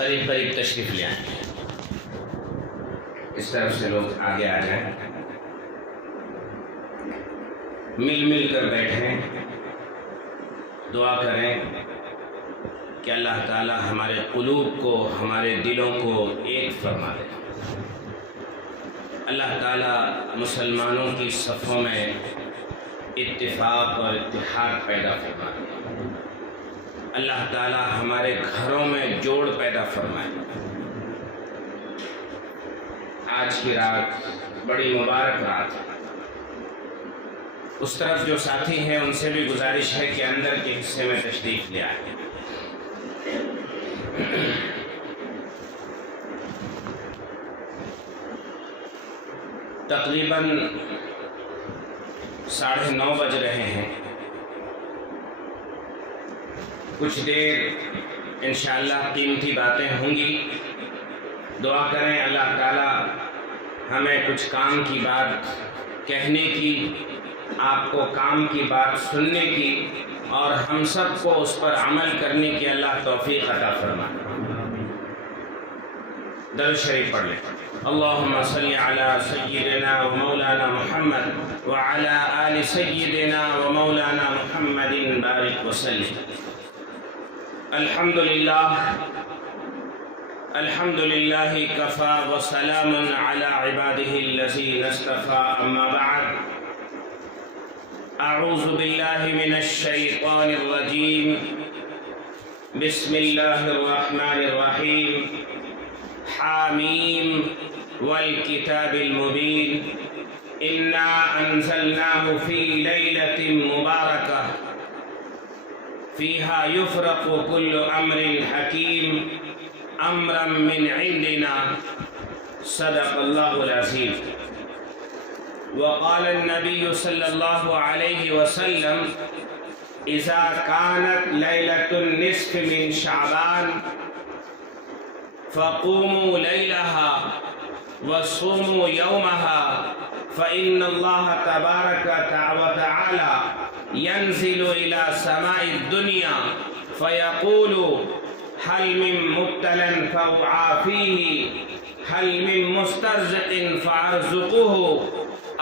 قریب قریب تشریف لے آئیں، اس طرف سے لوگ آگے آ جائیں، مل مل کر بیٹھیں، دعا کریں کہ اللہ تعالی ہمارے قلوب کو، ہمارے دلوں کو ایک فرما دے۔ اللہ تعالی مسلمانوں کی صفوں میں اتفاق اور اتحاد پیدا فرما دے۔ اللہ تعالی ہمارے گھروں میں جوڑ پیدا فرمائے۔ آج کی رات بڑی مبارک رات ہے۔ اس طرف جو ساتھی ہیں ان سے بھی گزارش ہے کہ اندر کے حصے میں تشریف لے آئیں۔ تقریباً 9:30 بج رہے ہیں۔ کچھ دیر انشاءاللہ قیمتی باتیں ہوں گی۔ دعا کریں اللہ تعالی ہمیں کچھ کام کی بات کہنے کی، آپ کو کام کی بات سننے کی، اور ہم سب کو اس پر عمل کرنے کی اللہ توفیق عطا فرمائے۔ درود شریف پڑھ لیں۔ اللہم صلی علی سیدنا و مولانا محمد وعلی آل سیدنا و مولانا محمد بارک وسلم۔ الحمدللہ کفا وسلام علی عبادہ الذین اصطفى، اما بعد، اعوذ باللہ من الشیطان الرجیم، بسم اللہ الرحمن الرحیم، حامیم والکتاب المبین، انا انزلناه فی لیلۃ مبارکہ فیہا یفرق کل امر حکیم امرا من عندنا، صدق اللہ العظیم۔ وقال النبی صلی اللہ علیہ وسلم اذا كانت ليلة النصف من شعبان فقوموا ليلها وصوموا يومها، فإن الله تبارك وتعالى ينزل إلى سماء الدنيا فيقول هل من مبتلى فأعافيه، هل من مسترزق فأرزقه،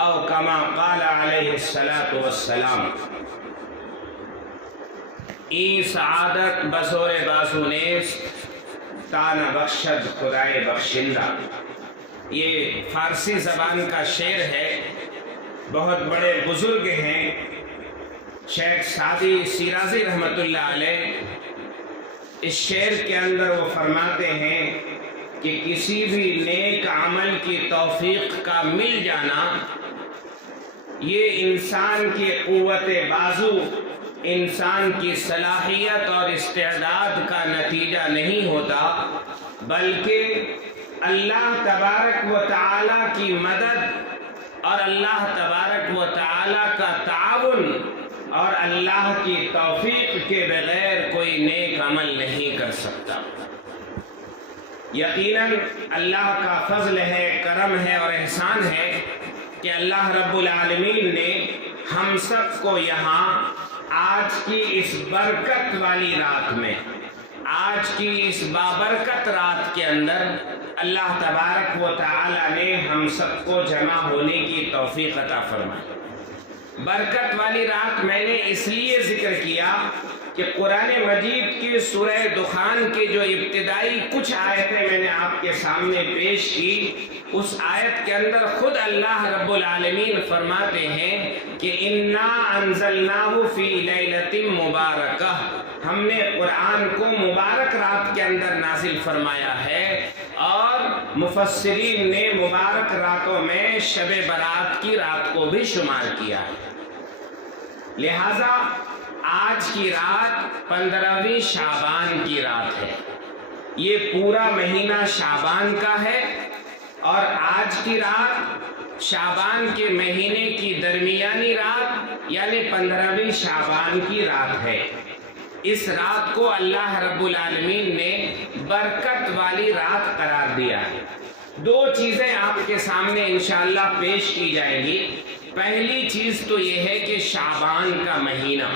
او كما قال علیہ الصلاة والسلام۔ این سعادت بزور بازو نیست، تان بخشد خدائے بخشندہ۔ یہ فارسی زبان کا شعر ہے، بہت بڑے بزرگ ہیں، شیخ سعدی شیرازی رحمۃ اللہ علیہ۔ اس شعر کے اندر وہ فرماتے ہیں کہ کسی بھی نیک عمل کی توفیق کا مل جانا یہ انسان کی قوت بازو، انسان کی صلاحیت اور استعداد کا نتیجہ نہیں ہوتا، بلکہ اللہ تبارک و تعالی کی مدد اور اللہ تبارک و تعالی کا تعاون اور اللہ کی توفیق کے بغیر کوئی نیک عمل نہیں کر سکتا۔ یقیناً اللہ کا فضل ہے، کرم ہے اور احسان ہے کہ اللہ رب العالمین نے ہم سب کو یہاں آج کی اس برکت والی رات میں، آج کی اس بابرکت رات کے اندر اللہ تبارک و تعالی نے ہم سب کو جمع ہونے کی توفیق عطا فرمائی۔ برکت والی رات میں نے اس لیے ذکر کیا کہ قرآن مجید کی سورہ دخان کی جو ابتدائی کچھ آیتیں میں نے آپ کے سامنے پیش کی، اس آیت کے اندر خود اللہ رب العالمین فرماتے ہیں کہ انا انزلناہ فی لیلۃ مبارکہ، ہم نے قرآن کو مبارک رات کے اندر نازل فرمایا ہے، اور مفسرین نے مبارک راتوں میں شب برات کی رات کو بھی شمار کیا ہے۔ لہذا آج کی رات 15ویں شعبان کی رات ہے، یہ پورا مہینہ شعبان کا ہے، اور آج کی رات شعبان کے مہینے کی درمیانی رات یعنی 15ویں شعبان کی رات ہے۔ اس رات کو اللہ رب العالمین نے برکت والی رات قرار دیا ہے۔ دو چیزیں آپ کے سامنے انشاءاللہ پیش کی جائیں گی۔ پہلی چیز تو یہ ہے کہ شعبان کا مہینہ،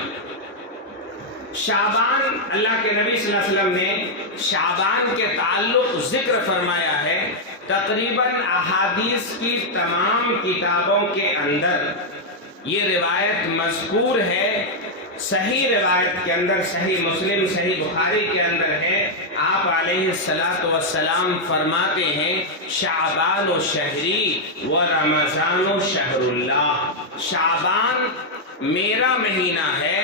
شعبان، اللہ کے نبی صلی اللہ علیہ وسلم نے شعبان کے تعلق ذکر فرمایا ہے۔ تقریباً احادیث کی تمام کتابوں کے اندر یہ روایت مذکور ہے۔ صحیح روایت کے اندر صحیح مسلم، صحیح بخاری کے اندر ہے، آپ علیہ الصلاۃ والسلام فرماتے ہیں شعبان و شہری و رمضان و شہر اللہ، شعبان میرا مہینہ ہے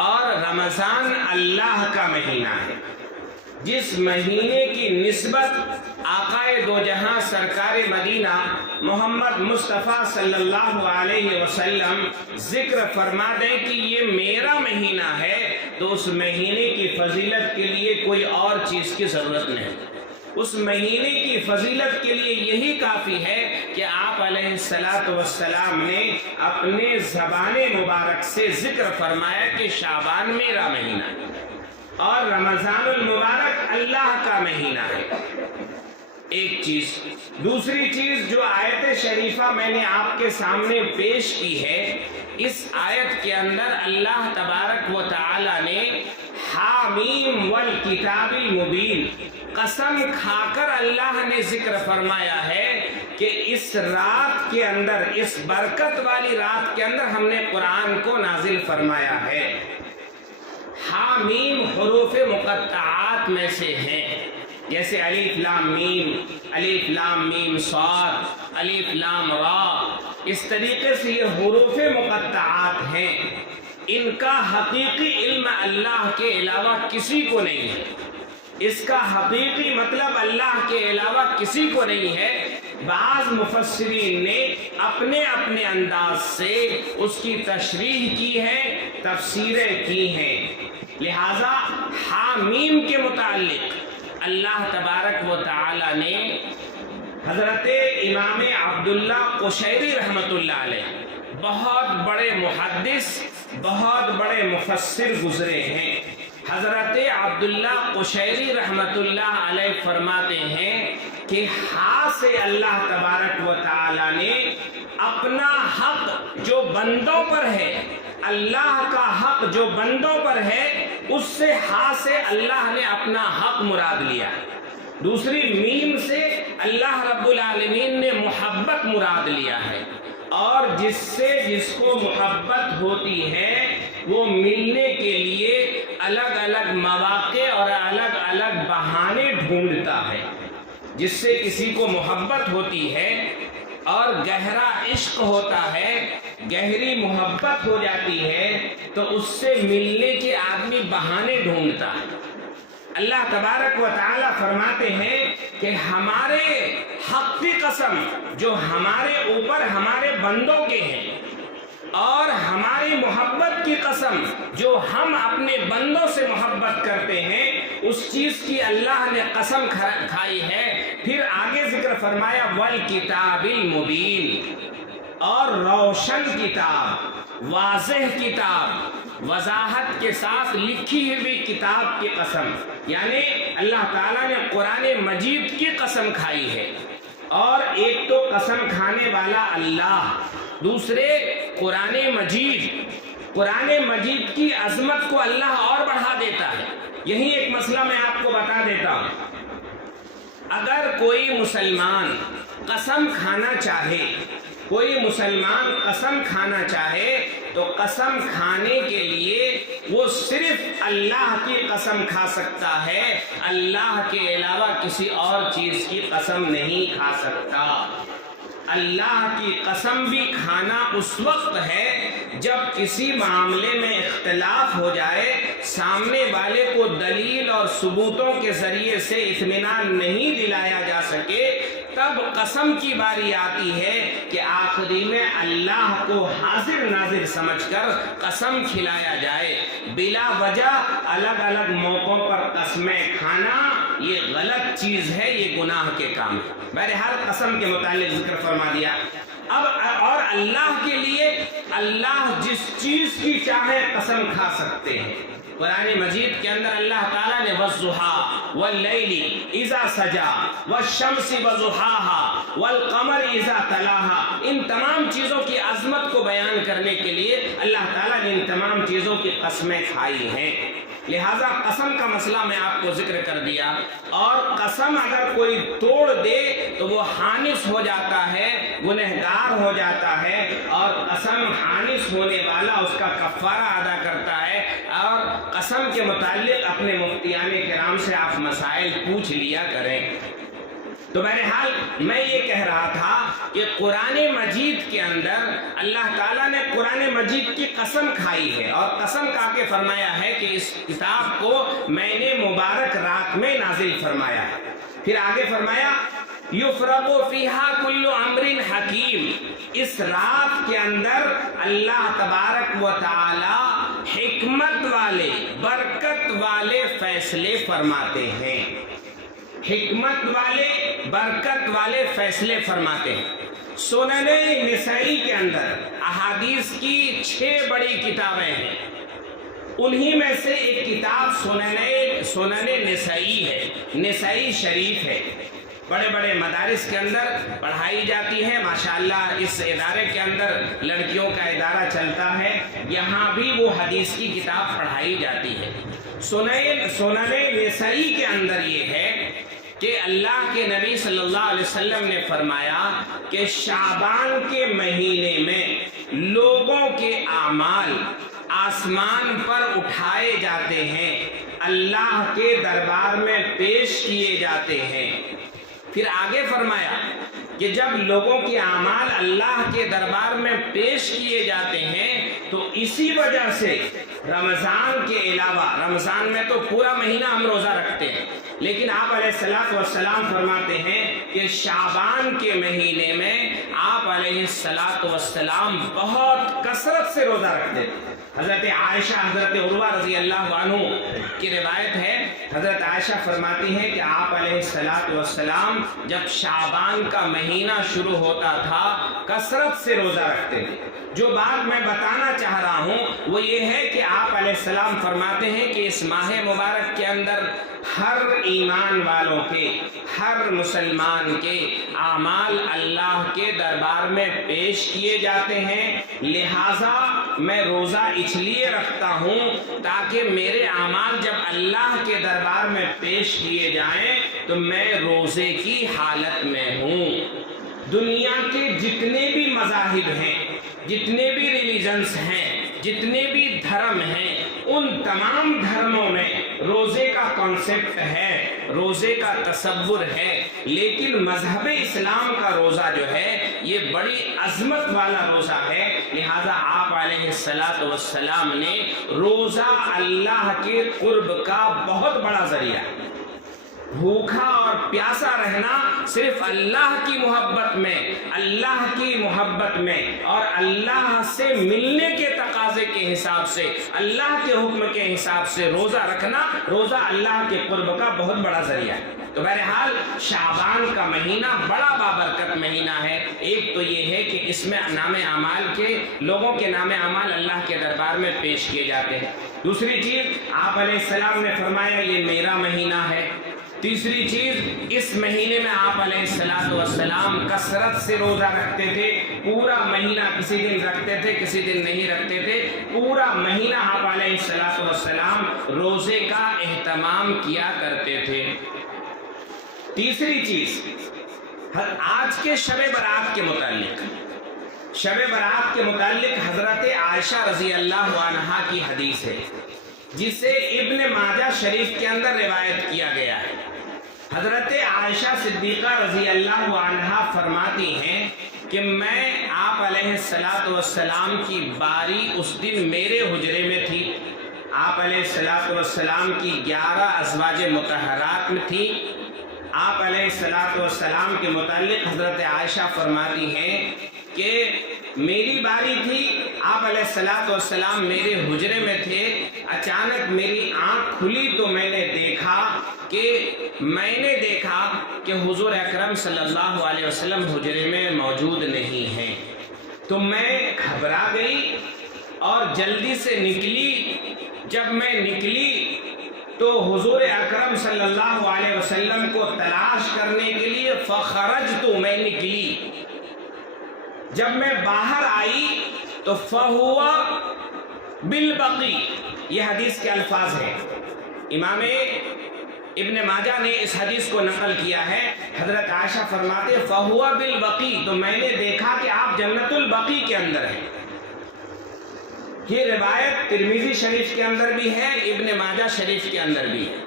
اور رمضان اللہ کا مہینہ ہے۔ جس مہینے کی نسبت آقائے دو جہاں سرکار مدینہ محمد مصطفیٰ صلی اللہ علیہ وسلم ذکر فرما دیں کہ یہ میرا مہینہ ہے، تو اس مہینے کی فضیلت کے لیے کوئی اور چیز کی ضرورت نہیں۔ اس مہینے کی فضیلت کے لیے یہی کافی ہے کہ آپ علیہ الصلاۃ والسلام نے اپنے زبان مبارک سے ذکر فرمایا کہ شعبان میرا مہینہ ہے اور رمضان المبارک اللہ کا مہینہ ہے۔ ایک چیز۔ دوسری چیز جو آیت شریفہ میں نے آپ کے سامنے پیش کی ہے، اس آیت کے اندر اللہ تبارک و تعالی نے حامیم والکتاب المبین، قسم کھا کر اللہ نے ذکر فرمایا ہے کہ اس رات کے اندر، اس برکت والی رات کے اندر ہم نے قرآن کو نازل فرمایا ہے۔ حامیم حروف مقطعات میں سے ہیں، جیسے الف لام میم، الف لام میم صاد، الف لام را، اس طریقے سے یہ حروف مقطعات ہیں۔ ان کا حقیقی علم اللہ کے علاوہ کسی کو نہیں ہے، اس کا حقیقی مطلب اللہ کے علاوہ کسی کو نہیں ہے۔ بعض مفسرین نے اپنے اپنے انداز سے اس کی تشریح کی ہے، تفسیریں کی ہیں۔ لہذا حامیم کے متعلق اللہ تبارک و تعالی نے حضرت امام عبداللہ قشیری رحمۃ اللہ علیہ، بہت بڑے محدث، بہت بڑے مفسر گزرے ہیں۔ حضرت عبداللہ قشیری رحمۃ اللہ علیہ فرماتے ہیں کہ ہاں سے اللہ تبارک و تعالی نے اپنا حق جو بندوں پر ہے، اللہ کا حق جو بندوں پر ہے، اس سے ہاں سے اللہ نے اپنا حق مراد لیا۔ دوسری میم سے اللہ رب العالمین نے محبت مراد لیا ہے، اور جس سے جس کو محبت ہوتی ہے وہ ملنے کے لیے الگ الگ مواقع اور الگ الگ بہانے ڈھونڈتا ہے۔ جس سے کسی کو محبت ہوتی ہے اور گہرا عشق ہوتا ہے، گہری محبت ہو جاتی ہے، تو اس سے ملنے کے آدمی بہانے ڈھونڈتا ہے۔ اللہ تبارک و تعالی فرماتے ہیں کہ ہمارے حق کی قسم جو ہمارے اوپر ہمارے بندوں کے ہیں، اور ہماری محبت کی قسم جو ہم اپنے بندوں سے محبت کرتے ہیں، اس چیز کی اللہ نے قسم کھائی ہے۔ پھر آگے ذکر فرمایا والکتاب المبین، اور روشن کتاب، واضح کتاب، وضاحت کے ساتھ لکھی ہوئی کتاب کی قسم، یعنی اللہ تعالیٰ نے قرآن مجید کی قسم کھائی ہے۔ اور ایک تو قسم کھانے والا اللہ، دوسرے قرآن مجید، قرآن مجید کی عظمت کو اللہ اور بڑھا دیتا ہے۔ یہی ایک مسئلہ میں آپ کو بتا دیتا ہوں۔ اگر کوئی مسلمان قسم کھانا چاہے، کوئی مسلمان قسم کھانا چاہے، تو قسم کھانے کے لیے وہ صرف اللہ کی قسم کھا سکتا ہے، اللہ کے علاوہ کسی اور چیز کی قسم نہیں کھا سکتا۔ اللہ کی قسم بھی کھانا اس وقت ہے جب کسی معاملے میں اختلاف ہو جائے، سامنے والے کو دلیل اور ثبوتوں کے ذریعے سے اطمینان نہیں دلایا جا سکے، تب قسم کی باری آتی ہے کہ آخری میں اللہ کو حاضر ناظر سمجھ کر قسم کھلایا جائے۔ بلا وجہ الگ الگ موقعوں پر قسمیں کھانا یہ غلط چیز ہے، یہ گناہ کے کام ہے۔ بہرحال قسم کے متعلق ذکر فرما دیا۔ اب اور اللہ کے لیے اللہ جس چیز کی چاہے قسم کھا سکتے ہیں۔ قرآن مجید کے اندر اللہ تعالیٰ نے والضحیٰ واللیل اذا سجا والشمس وضحاها والقمر اذا تلاها، ان تمام چیزوں کی عظمت کو بیان کرنے کے لیے اللہ تعالیٰ نے ان تمام چیزوں کی قسمیں کھائی ہیں۔ لہذا قسم کا مسئلہ میں آپ کو ذکر کر دیا، اور قسم اگر کوئی توڑ دے تو وہ حانث ہو جاتا ہے، گنہگار ہو جاتا ہے، اور قسم حانث ہونے والا اس کا کفارہ ادا کرتا ہے۔ اور قسم کے متعلق اپنے مفتیان کرام سے آپ مسائل پوچھ لیا کریں۔ تو بہرحال میں یہ کہہ رہا تھا کہ قرآن مجید کے اندر اللہ تعالیٰ نے قرآن مجید کی قسم کھائی ہے، اور قسم کھا کے فرمایا ہے کہ اس کتاب کو میں نے مبارک رات میں نازل فرمایا ہے۔ پھر آگے فرمایا یفرغ فیہا کل امر حکیم، اس رات کے اندر اللہ تبارک و تعالی حکمت والے، برکت والے فیصلے فرماتے ہیں، حکمت والے، برکت والے فیصلے فرماتے ہیں۔ سنن نسائی کے اندر احادیث کی 6 بڑی کتابیں ہیں، انہی میں سے ایک کتاب سنن نسائی ہے، نسائی شریف ہے۔ بڑے بڑے مدارس کے اندر پڑھائی جاتی ہے، ماشاءاللہ اس ادارے کے اندر لڑکیوں کا ادارہ چلتا ہے، یہاں بھی وہ حدیث کی کتاب پڑھائی جاتی ہے۔ سنن نسائی کے اندر یہ ہے کہ اللہ کے نبی صلی اللہ علیہ وسلم نے فرمایا کہ شعبان کے مہینے میں لوگوں کے اعمال آسمان پر اٹھائے جاتے ہیں، اللہ کے دربار میں پیش کیے جاتے ہیں۔ پھر آگے فرمایا کہ جب لوگوں کے اعمال اللہ کے دربار میں پیش کیے جاتے ہیں تو اسی وجہ سے رمضان کے علاوہ، رمضان میں تو پورا مہینہ ہم روزہ رکھتے ہیں، لیکن آپ علیہ السلام فرماتے ہیں کہ شعبان کے مہینے میں آپ علیہ السلام بہت کثرت سے روزہ رکھتے تھے۔ حضرت عائشہ، حضرت عروہ رضی اللہ عنہ کی روایت ہے، حضرت عائشہ فرماتی ہیں کہ آپ علیہ السلام جب شعبان کا مہینہ شروع ہوتا تھا کثرت سے روزہ رکھتے تھے۔ جو بات میں بتانا چاہ رہا ہوں وہ یہ ہے کہ آپ علیہ السلام فرماتے ہیں کہ اس ماہ مبارک کے اندر ہر ایمان والوں کے، ہر مسلمان کے اعمال اللہ کے دربار میں پیش کیے جاتے ہیں، لہٰذا میں روزہ اس لیے رکھتا ہوں تاکہ میرے اعمال جب اللہ کے دربار میں پیش کیے جائیں تو میں روزے کی حالت میں ہوں۔ دنیا کے جتنے بھی مذاہب ہیں، جتنے بھی ریلیجنز ہیں، جتنے بھی دھرم ہیں، ان تمام دھرموں میں روزے کا کانسیپٹ ہے، روزے کا تصور ہے، لیکن مذہب اسلام کا روزہ جو ہے یہ بڑی عظمت والا روزہ ہے، لہذا آپ علیہ السلام نے روزہ اللہ کے قرب کا بہت بڑا ذریعہ، بھوکا اور پیاسا رہنا صرف اللہ کی محبت میں، اللہ کی محبت میں اور اللہ سے ملنے کے تقاضے کے حساب سے، اللہ کے حکم کے حساب سے روزہ رکھنا، روزہ اللہ کے قرب کا بہت بڑا ذریعہ ہے۔ تو بہرحال شعبان کا مہینہ بڑا بابرکت مہینہ ہے۔ ایک تو یہ ہے کہ اس میں نام اعمال کے، لوگوں کے نام اعمال اللہ کے دربار میں پیش کیے جاتے ہیں۔ دوسری چیز آپ علیہ السلام نے فرمایا یہ میرا مہینہ ہے۔ تیسری چیز اس مہینے میں آپ علیہ السلام کثرت سے روزہ رکھتے تھے، پورا مہینہ، کسی دن رکھتے تھے کسی دن نہیں رکھتے تھے، پورا مہینہ آپ علیہ السلام روزے کا اہتمام کیا کرتے تھے۔ تیسری چیز آج کے شب برات کے متعلق، شب برات کے متعلق حضرت عائشہ رضی اللہ عنہا کی حدیث ہے جسے ابن ماجہ شریف کے اندر روایت کیا گیا ہے۔ حضرت عائشہ صدیقہ رضی اللہ عنہا فرماتی ہیں کہ میں آپ علیہ السلام کی باری اس دن میرے حجرے میں تھی، آپ علیہ السلام کی 11 ازواج مطہرات میں تھی۔ آپ علیہ السلام کے متعلق حضرت عائشہ فرماتی ہیں کہ میری باری تھی، آپ علیہ السلام میرے حجرے میں تھے، اچانک میری آنکھ کھلی تو میں نے دیکھا کہ حضور اکرم صلی اللہ علیہ وسلم حجرے میں موجود نہیں ہیں، تو میں گھبرا گئی اور جلدی سے نکلی۔ جب میں نکلی تو حضور اکرم صلی اللہ علیہ وسلم کو تلاش کرنے کے لیے فخرجت، میں نکلی۔ جب میں باہر آئی تو فہو بالبقی، یہ حدیث کے الفاظ ہیں، امام ابن ماجہ نے اس حدیث کو نقل کیا ہے. حضرت عائشہ فرماتے فَهُوَ بِالْبَقِيع، تو میں نے دیکھا کہ آپ جنت البقیع کے اندر ہیں. یہ روایت ترمذی شریف کے اندر بھی ہے، ابن ماجہ شریف کے اندر بھی ہے.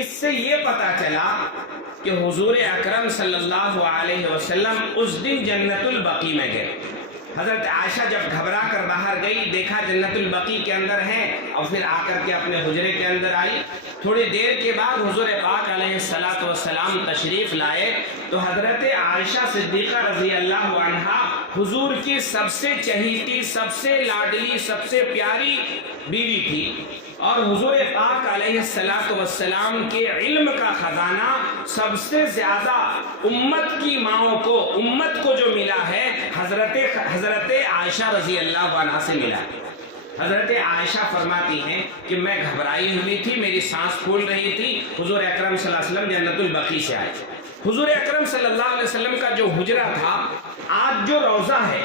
اس سے یہ پتا چلا کہ حضور اکرم صلی اللہ علیہ وسلم اس دن جنت البقیع میں گئے. حضرت عائشہ جب گھبرا کر باہر گئی، دیکھا جنت البقیع کے اندر ہیں، اور پھر آ کر کے اپنے حجرے کے اندر آئی. تھوڑی دیر کے بعد حضور پاک علیہ السلام تشریف لائے تو حضرت عائشہ صدیقہ رضی اللہ عنہا حضور کی سب سے چہیتی، سب سے لاڈلی، سب سے پیاری بیوی تھی. اور حضور پاک علیہ السلام کے علم کا خزانہ سب سے زیادہ امت کی ماؤں کو، امت کو جو ملا ہے حضرت عائشہ رضی اللہ عنہا سے ملا. حضرت عائشہ فرماتی ہیں کہ میں گھبرائی ہوئی تھی، میری سانس پھول رہی تھی. حضور اکرم صلی اللہ علیہ وسلم جنت البقیع سے آئے. حضور اکرم صلی اللہ علیہ وسلم کا جو حجرہ تھا، آج جو روضہ ہے،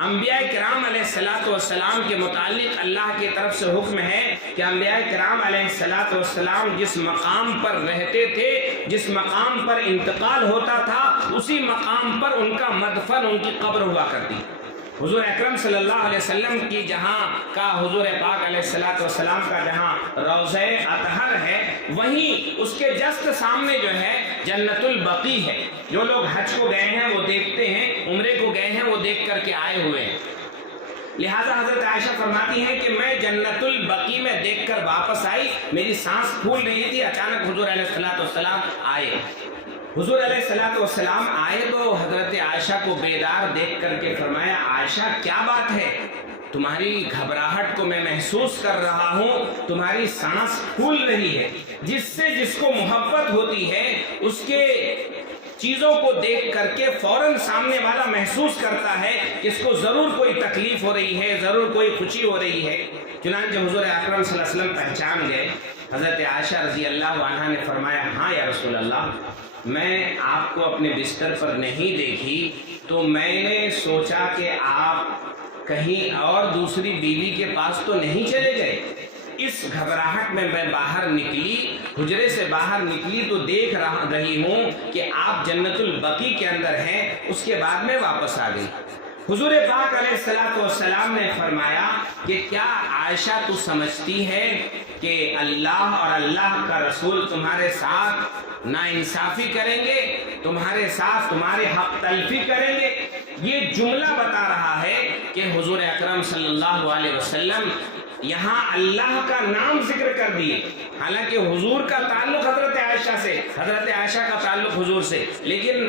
انبیاء کرام علیہ السلام کے متعلق اللہ کی طرف سے حکم ہے کہ انبیاء کرام علیہ السلام جس مقام پر رہتے تھے، جس مقام پر انتقال ہوتا تھا، اسی مقام پر ان کا مدفن، ان کی قبر ہوا کرتی. حضور اکرم صلی اللہ علیہ وسلم کی جہاں کا، حضور پاک علیہ السلام کا جہاں روضہ اطہر ہے، وہیں اس کے جسٹ سامنے جو ہے جنت البقیع ہے. جو لوگ حج کو گئے ہیں وہ دیکھتے ہیں، عمرے کو گئے ہیں وہ دیکھ کر کے آئے ہوئے ہیں. لہٰذا حضرت عائشہ فرماتی ہیں کہ میں جنت البقیع میں دیکھ کر واپس آئی، میری سانس پھول رہی تھی. اچانک حضور علیہ السلام آئے. حضور علیہ السلام آئے تو حضرت عائشہ کو بیدار دیکھ کر کے فرمایا عائشہ کیا بات ہے، تمہاری گھبراہٹ کو میں محسوس کر رہا ہوں، تمہاری سانس پھول رہی ہے. جس کو محبت ہوتی ہے اس کے چیزوں کو دیکھ کر کے فوراً سامنے والا محسوس کرتا ہے کہ اس کو ضرور کوئی تکلیف ہو رہی ہے، ضرور کوئی خوشی ہو رہی ہے. چنانچہ حضور اکرم صلی اللہ علیہ وسلم پہچان گئے. حضرت عائشہ رضی اللہ عنہا نے فرمایا ہاں یا رسول اللہ، میں آپ کو اپنے بستر پر نہیں دیکھی تو میں نے سوچا کہ آپ کہیں اور دوسری بیوی کے پاس تو نہیں چلے گئے. اس گھبراہٹ میں باہر نکلی، حجرے سے باہر نکلی تو دیکھ رہی ہوں کہ آپ جنت البقیع کے اندر ہیں. اس کے بعد میں واپس آ گئی. حضور پاک علیہ السلام نے فرمایا کہ کیا عائشہ تو سمجھتی ہے کہ اللہ اور اللہ کا رسول تمہارے ساتھ ناانصافی کریں گے، تمہارے ساتھ تمہارے حق تلفی کریں گے؟ یہ جملہ بتا رہا ہے کہ حضور اکرم صلی اللہ علیہ وسلم یہاں اللہ کا نام ذکر کر دیے. حالانکہ حضور کا تعلق حضرت عائشہ سے، حضرت عائشہ کا تعلق حضور سے، لیکن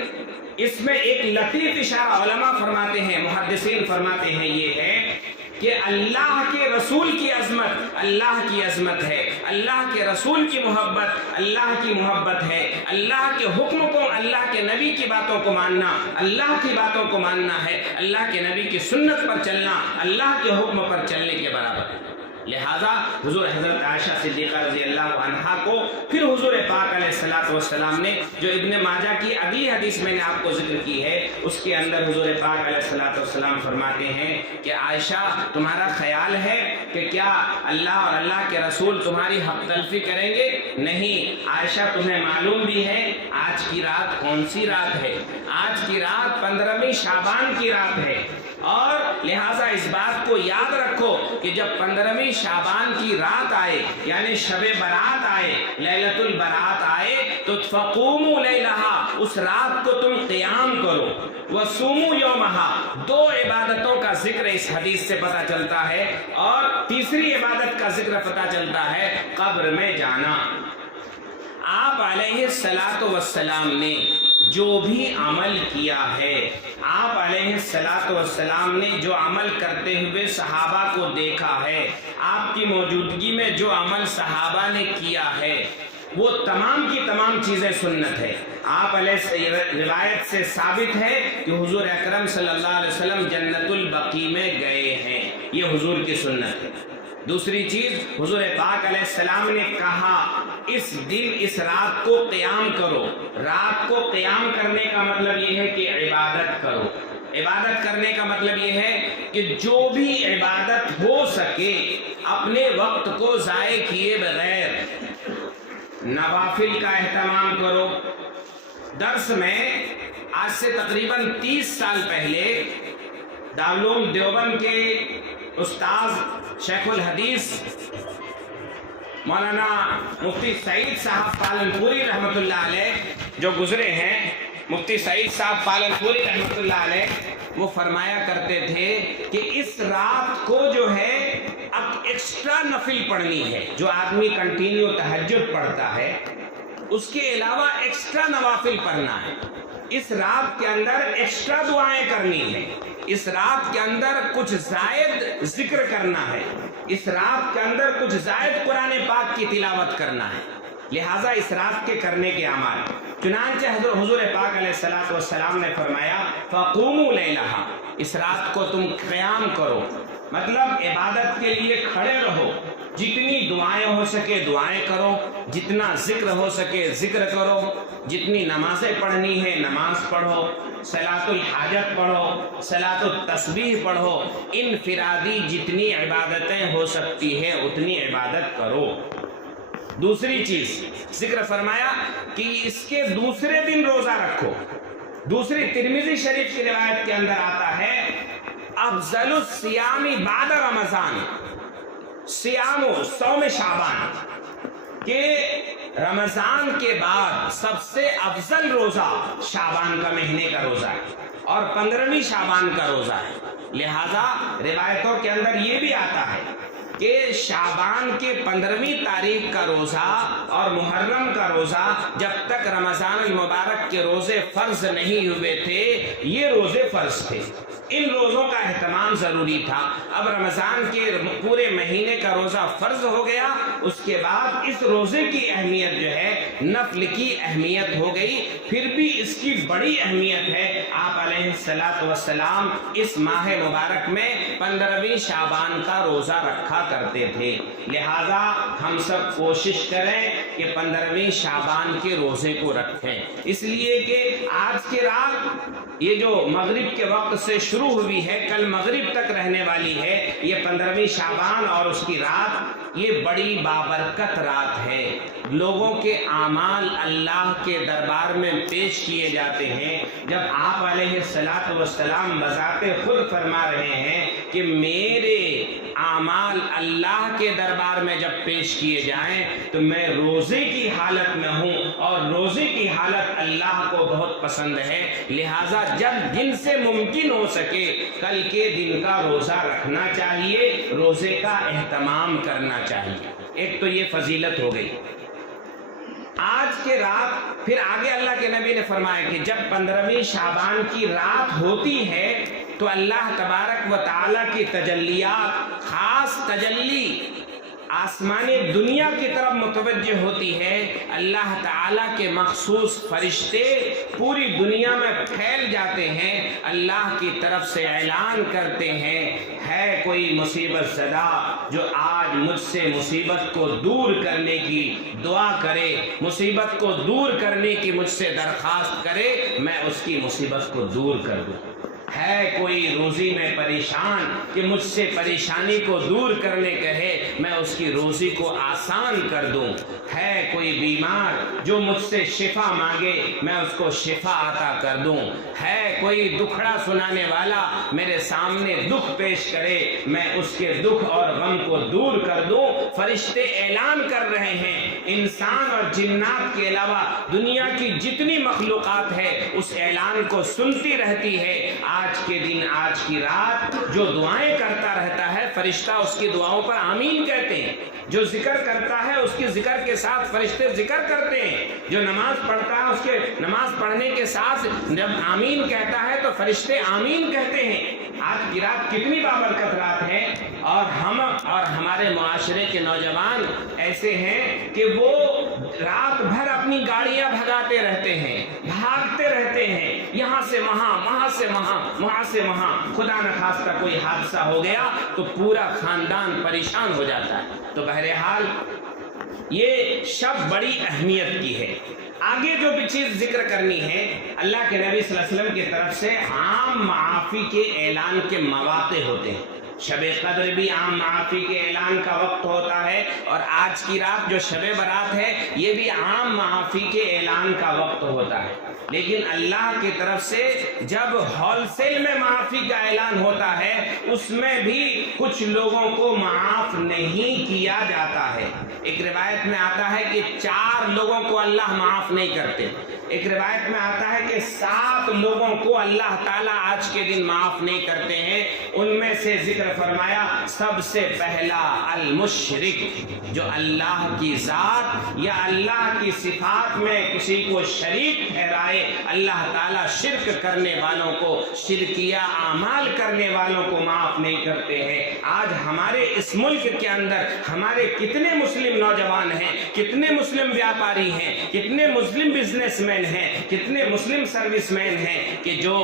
اس میں ایک لطیف اشارہ علماء فرماتے ہیں، محدثین فرماتے ہیں، یہ ہے کہ اللہ کے رسول کی عظمت اللہ کی عظمت ہے، اللہ کے رسول کی محبت اللہ کی محبت ہے. اللہ کے حکم کو، اللہ کے نبی کی باتوں کو ماننا اللہ کی باتوں کو ماننا ہے. اللہ کے نبی کی سنت پر چلنا اللہ کے حکم پر چلنے کے برابر ہے. لہذا حضور حضرت عائشہ صدیقہ رضی اللہ عنہا کو پھر حضور پاک علیہ السلام نے، جو ابن ماجہ کی اگلی حدیث میں نے آپ کو ذکر کی ہے، اس کے اندر حضور پاک علیہ السلام فرماتے ہیں کہ عائشہ تمہارا خیال ہے کہ کیا اللہ اور اللہ کے رسول تمہاری حق تلفی کریں گے؟ نہیں. عائشہ تمہیں معلوم بھی ہے آج کی رات کون سی رات ہے؟ آج کی رات 15ویں شعبان کی رات ہے. اور لہٰذا اس بات کو یاد رکھو کہ جب 15ویں شعبان کی رات آئے، یعنی شب برات آئے، لیلۃ البرات آئے، تو فقوموا لیلہا، اس رات کو تم قیام کرو. وصوموا یومہا، 2 عبادتوں کا ذکر اس حدیث سے پتہ چلتا ہے. اور تیسری عبادت کا ذکر پتہ چلتا ہے قبر میں جانا. آپ علیہ السلام نے جو بھی عمل کیا ہے، آپ علیہ السلام نے جو عمل کرتے ہوئے صحابہ کو دیکھا ہے، آپ کی موجودگی میں جو عمل صحابہ نے کیا ہے، وہ تمام کی تمام چیزیں سنت ہے. آپ علیہ روایت سے ثابت ہے کہ حضور اکرم صلی اللہ علیہ وسلم جنت البقیع میں گئے ہیں. یہ حضور کی سنت ہے. دوسری چیز، حضور پاک علیہ السلام نے کہا اس دن اس رات کو قیام کرو. رات کو قیام کرنے کا مطلب یہ ہے کہ عبادت کرو. عبادت کرنے کا مطلب یہ ہے کہ جو بھی عبادت ہو سکے اپنے وقت کو ضائع کیے بغیر نوافل کا اہتمام کرو۔ درس میں آج سے تقریباً 30 سال پہلے دارالعلوم دیوبند کے استاذ شیخ الحدیث مولانا مفتی سعید صاحب پالنپوری رحمۃ اللہ علیہ جو گزرے ہیں، مفتی سعید صاحب پالنپوری رحمۃ اللہ علیہ، وہ فرمایا کرتے تھے کہ اس رات کو جو ہے اب ایکسٹرا نفل پڑھنی ہے۔ جو آدمی کنٹینیو تہجد پڑھتا ہے اس کے علاوہ ایکسٹرا نوافل پڑھنا ہے، اس رات کے اندر ایکسٹرا دعائیں کرنی ہے، اس رات کے اندر کچھ زائد ذکر کرنا ہے، اس رات کے اندر کچھ زائد قرآن پاک کی تلاوت کرنا ہے۔ لہٰذا اس رات کے کرنے کے اعمال، چنانچہ حضور پاک علیہ الصلوۃ والسلام نے فرمایا فقوموا لیلہا، اس رات کو تم قیام کرو، مطلب عبادت کے لیے کھڑے رہو، جتنی دعائیں ہو سکے دعائیں کرو، جتنا ذکر ہو سکے ذکر کرو، جتنی نمازیں پڑھنی ہے نماز پڑھو، صلاۃ الحاجت پڑھو، صلاۃ التسبیح پڑھو، انفرادی جتنی عبادتیں ہو سکتی ہے اتنی عبادت کرو۔ دوسری چیز ذکر فرمایا کہ اس کے دوسرے دن روزہ رکھو۔ دوسری ترمذی شریف کی روایت کے اندر آتا ہے افضل الصیام بعد رمضان صوم شعبان، کہ رمضان کے بعد سب سے افضل روزہ شعبان کا مہینے کا روزہ ہے اور 15ویں شعبان کا روزہ ہے۔ لہذا روایتوں کے اندر یہ بھی آتا ہے کہ شعبان کے 15ویں تاریخ کا روزہ اور محرم کا روزہ جب تک رمضان المبارک کے روزے فرض نہیں ہوئے تھے یہ روزے فرض تھے، ان روزوں کا اہتمام ضروری تھا۔ اب رمضان کے پورے مہینے کا روزہ فرض ہو گیا، اس کے بعد اس روزے کی اہمیت جو ہے نفل کی اہمیت ہو گئی، پھر بھی اس کی بڑی اہمیت ہے۔ آپ علیہ الصلوۃ والسلام اس ماہ مبارک میں 15ویں شعبان کا روزہ رکھا کرتے تھے۔ لہذا ہم سب کوشش کریں کہ 15ویں شعبان کے روزے کو رکھیں، اس لیے کہ آج کی رات یہ جو مغرب کے وقت سے شروع ہوئی ہے کل مغرب تک رہنے والی ہے، یہ 15ویں شعبان اور اس کی رات یہ بڑی بابرکت رات ہے۔ لوگوں کے اعمال اللہ کے دربار میں پیش کیے جاتے ہیں۔ جب آپ علیہ الصلوۃ والسلام بذات خود فرما رہے ہیں کہ میرے اعمال اللہ کے دربار میں جب پیش کیے جائیں تو میں روزے کی حالت میں ہوں اور روزے کی حالت اللہ کو بہت پسند ہے، لہٰذا جب جن سے ممکن ہو سکے کل کے دن کا روزہ رکھنا چاہیے، روزے کا اہتمام کرنا چاہیے۔ ایک تو یہ فضیلت ہو گئی۔ آج کے رات پھر آگے اللہ کے نبی نے فرمایا کہ جب 15ویں شعبان کی رات ہوتی ہے تو اللہ تبارک و تعالیٰ کی تجلیات، خاص تجلی آسمان دنیا کی طرف متوجہ ہوتی ہے۔ اللہ تعالیٰ کے مخصوص فرشتے پوری دنیا میں پھیل جاتے ہیں، اللہ کی طرف سے اعلان کرتے ہیں ہے کوئی مصیبت زدہ جو آج مجھ سے مصیبت کو دور کرنے کی دعا کرے، مصیبت کو دور کرنے کی مجھ سے درخواست کرے، میں اس کی مصیبت کو دور کر دوں۔ ہے کوئی روزی میں پریشان کہ مجھ سے پریشانی کو دور کرنے کہے، میں اس کی روزی کو آسان کر دوں۔ ہے کوئی بیمار جو مجھ سے شفا مانگے، میں اس کو شفا عطا کر دوں۔ ہے کوئی دکھڑا سنانے والا میرے سامنے دکھ پیش کرے، میں اس کے دکھ اور غم کو دور کر دوں۔ فرشتے اعلان کر رہے ہیں، انسان اور جنات کے علاوہ دنیا کی جتنی مخلوقات ہے اس اعلان کو سنتی رہتی ہے۔ آج کے دن، آج کی رات جو دعائیں کرتا رہتا ہے فرشتہ اس کی دعاؤں پر آمین کہتے ہیں، جو ذکر کرتا ہے اس کے ذکر کے ساتھ فرشتے ذکر کرتے ہیں، جو نماز پڑھتا ہے اس کے نماز پڑھنے کے ساتھ جب آمین کہتا ہے تو فرشتے آمین کہتے ہیں۔ آج کی رات کتنی بابرکت رات ہے، اور ہم اور ہمارے معاشرے کے نوجوان ایسے ہیں کہ وہ رات بھر اپنی گاڑیاں بھگاتے رہتے ہیں، بھاگتے رہتے ہیں، یہاں سے وہاں، وہاں سے وہاں، وہاں سے وہاں۔ خدا نخواستہ کوئی حادثہ ہو گیا تو پورا خاندان پریشان ہو جاتا ہے۔ تو بہرحال یہ شب بڑی اہمیت کی ہے۔ آگے جو بھی چیز ذکر کرنی ہے، اللہ کے نبی صلی اللہ علیہ وسلم کی طرف سے عام معافی کے اعلان کے مواقع ہوتے ہیں۔ شب قدر بھی عام معافی کے اعلان کا وقت ہوتا ہے، اور آج کی رات جو شب برات ہے یہ بھی عام معافی کے اعلان کا وقت ہوتا ہے۔ لیکن اللہ کی طرف سے جب ہول سیل میں معافی کا اعلان ہوتا ہے، اس میں بھی کچھ لوگوں کو معاف نہیں کیا جاتا ہے۔ ایک روایت میں آتا ہے کہ 4 لوگوں کو اللہ معاف نہیں کرتے، ایک روایت میں آتا ہے کہ 7 لوگوں کو اللہ تعالیٰ آج کے دن معاف نہیں کرتے ہیں۔ ان میں سے ذکر فرمایا سب سے پہلا المشرک، جو اللہ کی ذات یا اللہ کی صفات میں کسی کو شریک ٹھہرائے۔ اللہ تعالیٰ شرک کرنے والوں کو، شرکیہ اعمال کرنے والوں کو معاف نہیں کرتے ہیں۔ آج ہمارے اس ملک کے اندر ہمارے کتنے مسلم نوجوان ہیں، کتنے مسلم ویاپاری ہیں، کتنے مسلم بزنس مین ہیں، کتنے مسلم سروس مین ہیں کہ جو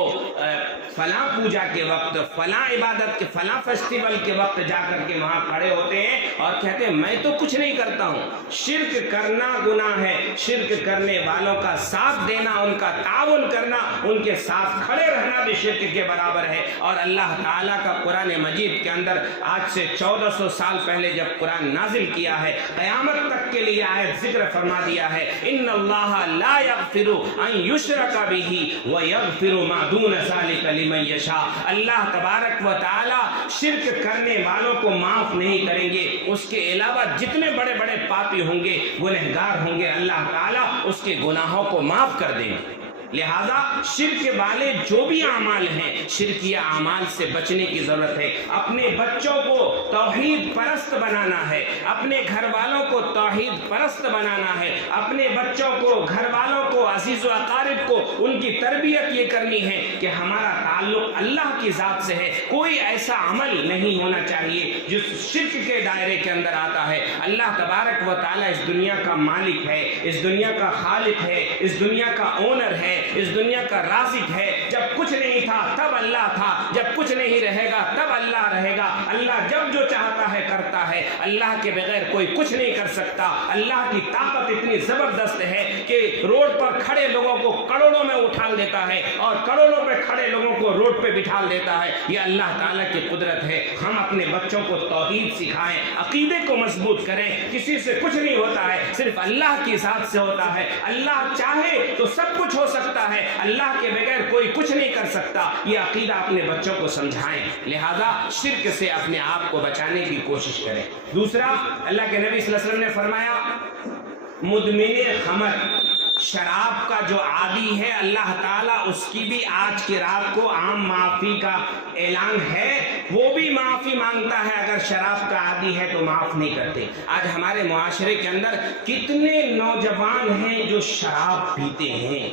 فلاں پوجا کے وقت، فلاں عبادت کے، فلاں فیسٹیول کے وقت جا کر کے وہاں کھڑے ہوتے ہیں اور کہتے ہیں میں تو کچھ نہیں کرتا ہوں۔ شرک کرنا گناہ ہے، شرک کرنے والوں کا ساتھ دینا، ان کا تعاون کرنا، ان کے ساتھ کھڑے رہنا بھی شرک کے برابر ہے۔ اور اللہ تعالیٰ کا قرآن مجید کے اندر آج سے 1400 سال پہلے جب قرآن نازل کیا ہے، قیامت تک کے لیے آیت ذکر فرما دیا ہے، ان اللہ لا یغفر ان یشرک بہ ویغفر ما دون ذلک لمن یشاء۔ اللہ تبارک و تعالی شرک کرنے والوں کو معاف نہیں کریں گے، اس کے علاوہ جتنے بڑے بڑے پاپی ہوں گے، گنہگار ہوں گے، اللہ تعالیٰ اس کے گناہوں کو معاف کر دیں گے۔ لہذا شرک والے جو بھی اعمال ہیں، شرکیہ اعمال سے بچنے کی ضرورت ہے۔ اپنے بچوں کو توحید پرست بنانا ہے، اپنے گھر والوں کو توحید پرست بنانا ہے، اپنے بچوں کو، گھر والوں کو، عزیز و اقارب کو ان کی تربیت یہ کرنی ہے کہ ہمارا تعلق اللہ کی ذات سے ہے۔ کوئی ایسا عمل نہیں ہونا چاہیے جو شرک کے دائرے کے اندر آتا ہے۔ اللہ تبارک و تعالیٰ اس دنیا کا مالک ہے، اس دنیا کا خالق ہے، اس دنیا کا اونر ہے، اس دنیا کا رازق ہے۔ جب کچھ نہیں تھا تب اللہ تھا، جب کچھ نہیں رہے گا تب اللہ رہے گا۔ اللہ جب جو چاہتا ہے کرتا ہے، اللہ کے بغیر کوئی کچھ نہیں کر سکتا۔ اللہ کی طاقت اتنی زبردست ہے کہ روڈ پر کھڑے لوگوں کو کروڑوں میں اٹھال دیتا ہے اور کروڑوں پہ کھڑے لوگوں کو روڈ پہ بٹھال دیتا ہے۔ یہ اللہ تعالیٰ کی قدرت ہے۔ ہم اپنے بچوں کو توحید سکھائیں، عقیدے کو مضبوط کریں۔ کسی سے کچھ نہیں ہوتا ہے، صرف اللہ کی ذات سے ہوتا ہے۔ اللہ چاہے تو سب کچھ ہو سکتا ہے، اللہ کے بغیر کوئی کچھ نہیں کر سکتا۔ یہ عقیدہ اپنے بچوں کو سمجھائیں، لہذا شرک سے اپنے آپ کو بچانے کی کوشش کریں۔ دوسرا، اللہ کے نبی صلی اللہ علیہ وسلم نے فرمایا مدمن خمر، شراب کا جو عادی ہے، اللہ تعالیٰ اس کی بھی آج کی رات کو عام معافی کا اعلان ہے، وہ بھی معافی مانگتا ہے۔ اگر شراب کا عادی ہے تو معاف نہیں کرتے۔ آج ہمارے معاشرے کے اندر کتنے نوجوان ہیں جو شراب پیتے ہیں۔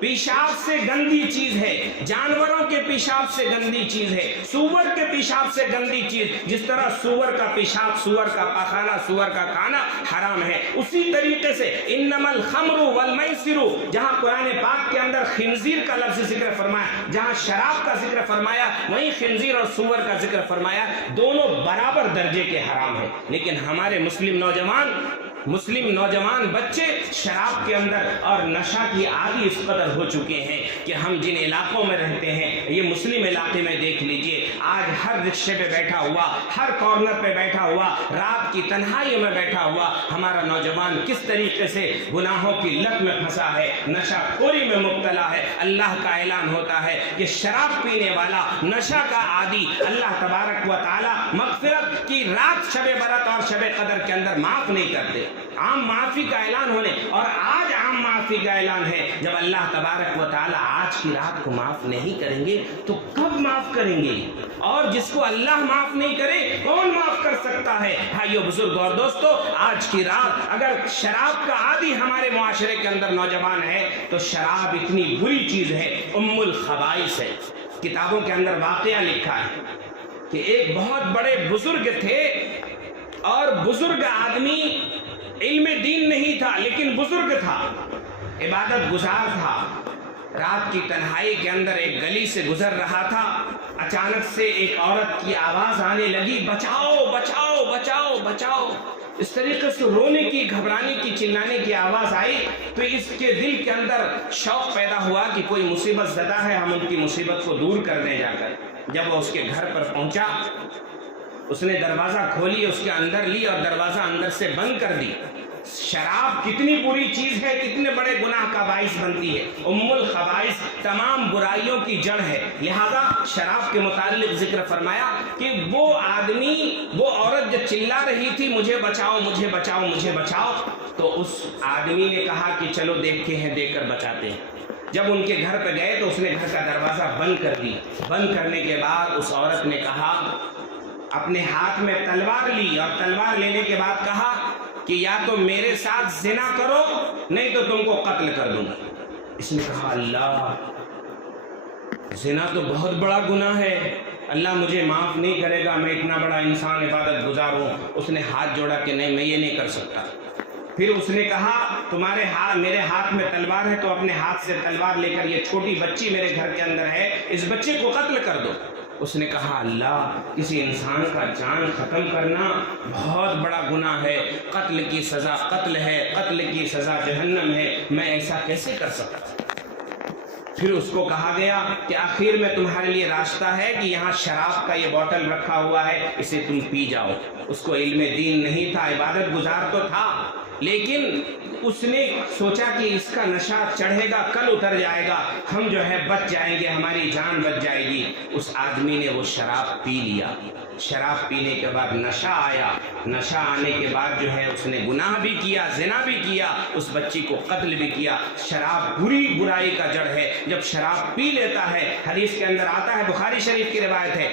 پیشاب سے گندی چیز ہے، جانوروں کے پیشاب سے گندی چیز ہے، سور کے پیشاب سے گندی چیز۔ جس طرح سور کا پیشاب، سور کا پخانا، سور کا کھانا حرام ہے، اسی طریقے سے انما الخمر والمیسر، جہاں قرآن پاک کے اندر خنزیر کا لفظ ذکر فرمایا، جہاں شراب کا ذکر فرمایا، وہیں خنزیر اور سور کا ذکر فرمایا۔ دونوں برابر درجے کے حرام ہیں، لیکن ہمارے مسلم نوجوان بچے شراب کے اندر اور نشہ کی عادی اس قدر ہو چکے ہیں کہ ہم جن علاقوں میں رہتے ہیں، یہ مسلم علاقے میں دیکھ لیجئے، آج ہر رکشے پہ بیٹھا ہوا، ہر کارنر پہ بیٹھا ہوا، رات کی تنہائی میں بیٹھا ہوا ہمارا نوجوان کس طریقے سے گناہوں کی لت میں پھنسا ہے، نشہ خوری میں مبتلا ہے۔ اللہ کا اعلان ہوتا ہے کہ شراب پینے والا، نشہ کا عادی، اللہ تبارک و تعالی مغفرت کی رات شب برات اور شب قدر کے اندر معاف نہیں کرتے۔ عام معافی کا اعلان ہونے، اور آج عام معافی کا اعلان ہے۔ جب اللہ تبارک و تعالی آج کی رات کو معاف نہیں کریں گے تو کب معاف کریں گے؟ اور جس کو اللہ معاف نہیں کرے کون معاف کر سکتا ہے؟ بھائیو، بزرگ اور دوستو، آج کی رات اگر شراب کا عادی ہمارے معاشرے کے اندر نوجوان ہے تو شراب اتنی بری چیز ہے، ام الخبائث ہے۔ کتابوں کے اندر واقعہ لکھا ہے کہ ایک بہت بڑے بزرگ تھے، اور بزرگ آدمی علم دین نہیں تھا لیکن بزرگ تھا، عبادت گزار تھا۔ رات کی تنہائی کے اندر ایک گلی سے گزر رہا تھا، اچانک سے ایک عورت کی آواز آنے لگی، بچاؤ بچاؤ بچاؤ بچاؤ۔ اس طریقے سے رونے کی، گھبرانے کی، چلانے کی آواز آئی تو اس کے دل کے اندر شوق پیدا ہوا کہ کوئی مصیبت زدہ ہے، ہم ان کی مصیبت کو دور کر دیں جا کر۔ جب وہ اس کے گھر پر پہنچا، اس نے دروازہ کھولی، اس کے اندر لی اور دروازہ اندر سے بند کر دی۔ شراب کتنی بری چیز ہے، کتنے بڑے گناہ کا باعث بنتی ہے، ام الخبائث، تمام برائیوں کی جڑ ہے۔ لہذا شراب کے متعلق ذکر فرمایا کہ وہ آدمی، وہ عورت جو چلا رہی تھی مجھے بچاؤ مجھے بچاؤ مجھے بچاؤ، تو اس آدمی نے کہا کہ چلو دیکھتے ہیں، دیکھ کر بچاتے ہیں۔ جب ان کے گھر پہ گئے تو اس نے گھر کا دروازہ بند کر دی۔ بند کرنے کے بعد اس عورت نے کہا، اپنے ہاتھ میں تلوار لی اور تلوار لینے کے بعد کہا کہ یا تو میرے ساتھ زنا کرو نہیں تو تم کو قتل کر دوں گا۔ اس نے کہا اللہ، زنا تو بہت بڑا گناہ ہے، اللہ مجھے معاف نہیں کرے گا، میں اتنا بڑا انسان عبادت گزار ہوں۔ اس نے ہاتھ جوڑا کہ نہیں، میں یہ نہیں کر سکتا۔ پھر اس نے کہا تمہارے ہاتھ، میرے ہاتھ میں تلوار ہے تو اپنے ہاتھ سے تلوار لے کر یہ چھوٹی بچی میرے گھر کے اندر ہے، اس بچے کو قتل کر دو۔ اس نے کہا اللہ، کسی انسان کا جان ختم کرنا بہت بڑا گناہ ہے، قتل کی سزا قتل ہے، قتل کی سزا جہنم ہے، میں ایسا کیسے کر سکتا۔ پھر اس کو کہا گیا کہ آخر میں تمہارے لیے راستہ ہے کہ یہاں شراب کا یہ بوتل رکھا ہوا ہے، اسے تم پی جاؤ۔ اس کو علم دین نہیں تھا، عبادت گزار تو تھا، لیکن اس نے سوچا کہ اس کا نشہ چڑھے گا، کل اتر جائے گا، ہم جو ہے بچ جائیں گے، ہماری جان بچ جائے گی۔ اس آدمی نے وہ شراب پی لیا۔ شراب پینے کے بعد نشہ آیا، نشہ آنے کے بعد جو ہے اس نے گناہ بھی کیا، زنا بھی کیا، اس بچی کو قتل بھی کیا۔ شراب بری برائی کا جڑ ہے۔ جب شراب پی لیتا ہے، حدیث کے اندر آتا ہے، بخاری شریف کی روایت ہے،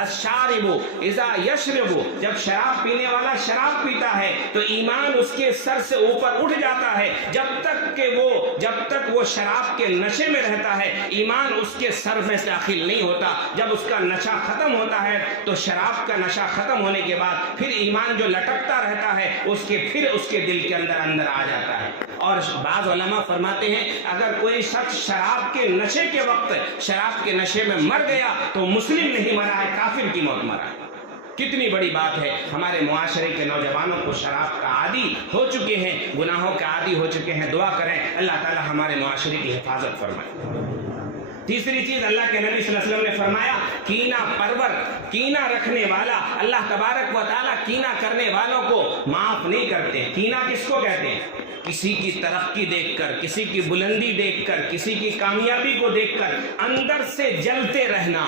الشارب اذا یشرب، جب شراب پینے والا شراب پیتا ہے تو ایمان اس کے سر سے اوپر اٹھ جاتا ہے، جب تک وہ شراب کے نشے میں رہتا ہے ایمان اس کے سر میں سے داخل نہیں ہوتا۔ جب اس کا نشہ ختم ہوتا ہے تو شراب کا نشہ ختم ہونے کے بعد پھر ایمان جو لٹکتا رہتا ہے پھر اس کے دل کے اندر آ جاتا ہے۔ اور بعض علماء فرماتے ہیں اگر کوئی شخص شراب کے نشے کے وقت شراب کے نشے میں مر گیا تو مسلم نہیں مرا ہے، کافر کی موت مرا ہے۔ کتنی بڑی بات ہے، ہمارے معاشرے کے نوجوانوں کو شراب کا عادی ہو چکے ہیں، گناہوں کا عادی ہو چکے ہیں۔ دعا کریں اللہ تعالی ہمارے معاشرے کی حفاظت فرمائے۔ تیسری چیز اللہ کے نبی صلی اللہ علیہ وسلم نے فرمایا، کینہ پرور، کینہ رکھنے والا، اللہ تبارک و تعالیٰ کینہ کرنے والوں کو معاف نہیں کرتے۔ کینہ کس کو کہتے ہیں؟ کسی کی ترقی دیکھ کر، کسی کی بلندی دیکھ کر، کسی کی کامیابی کو دیکھ کر اندر سے جلتے رہنا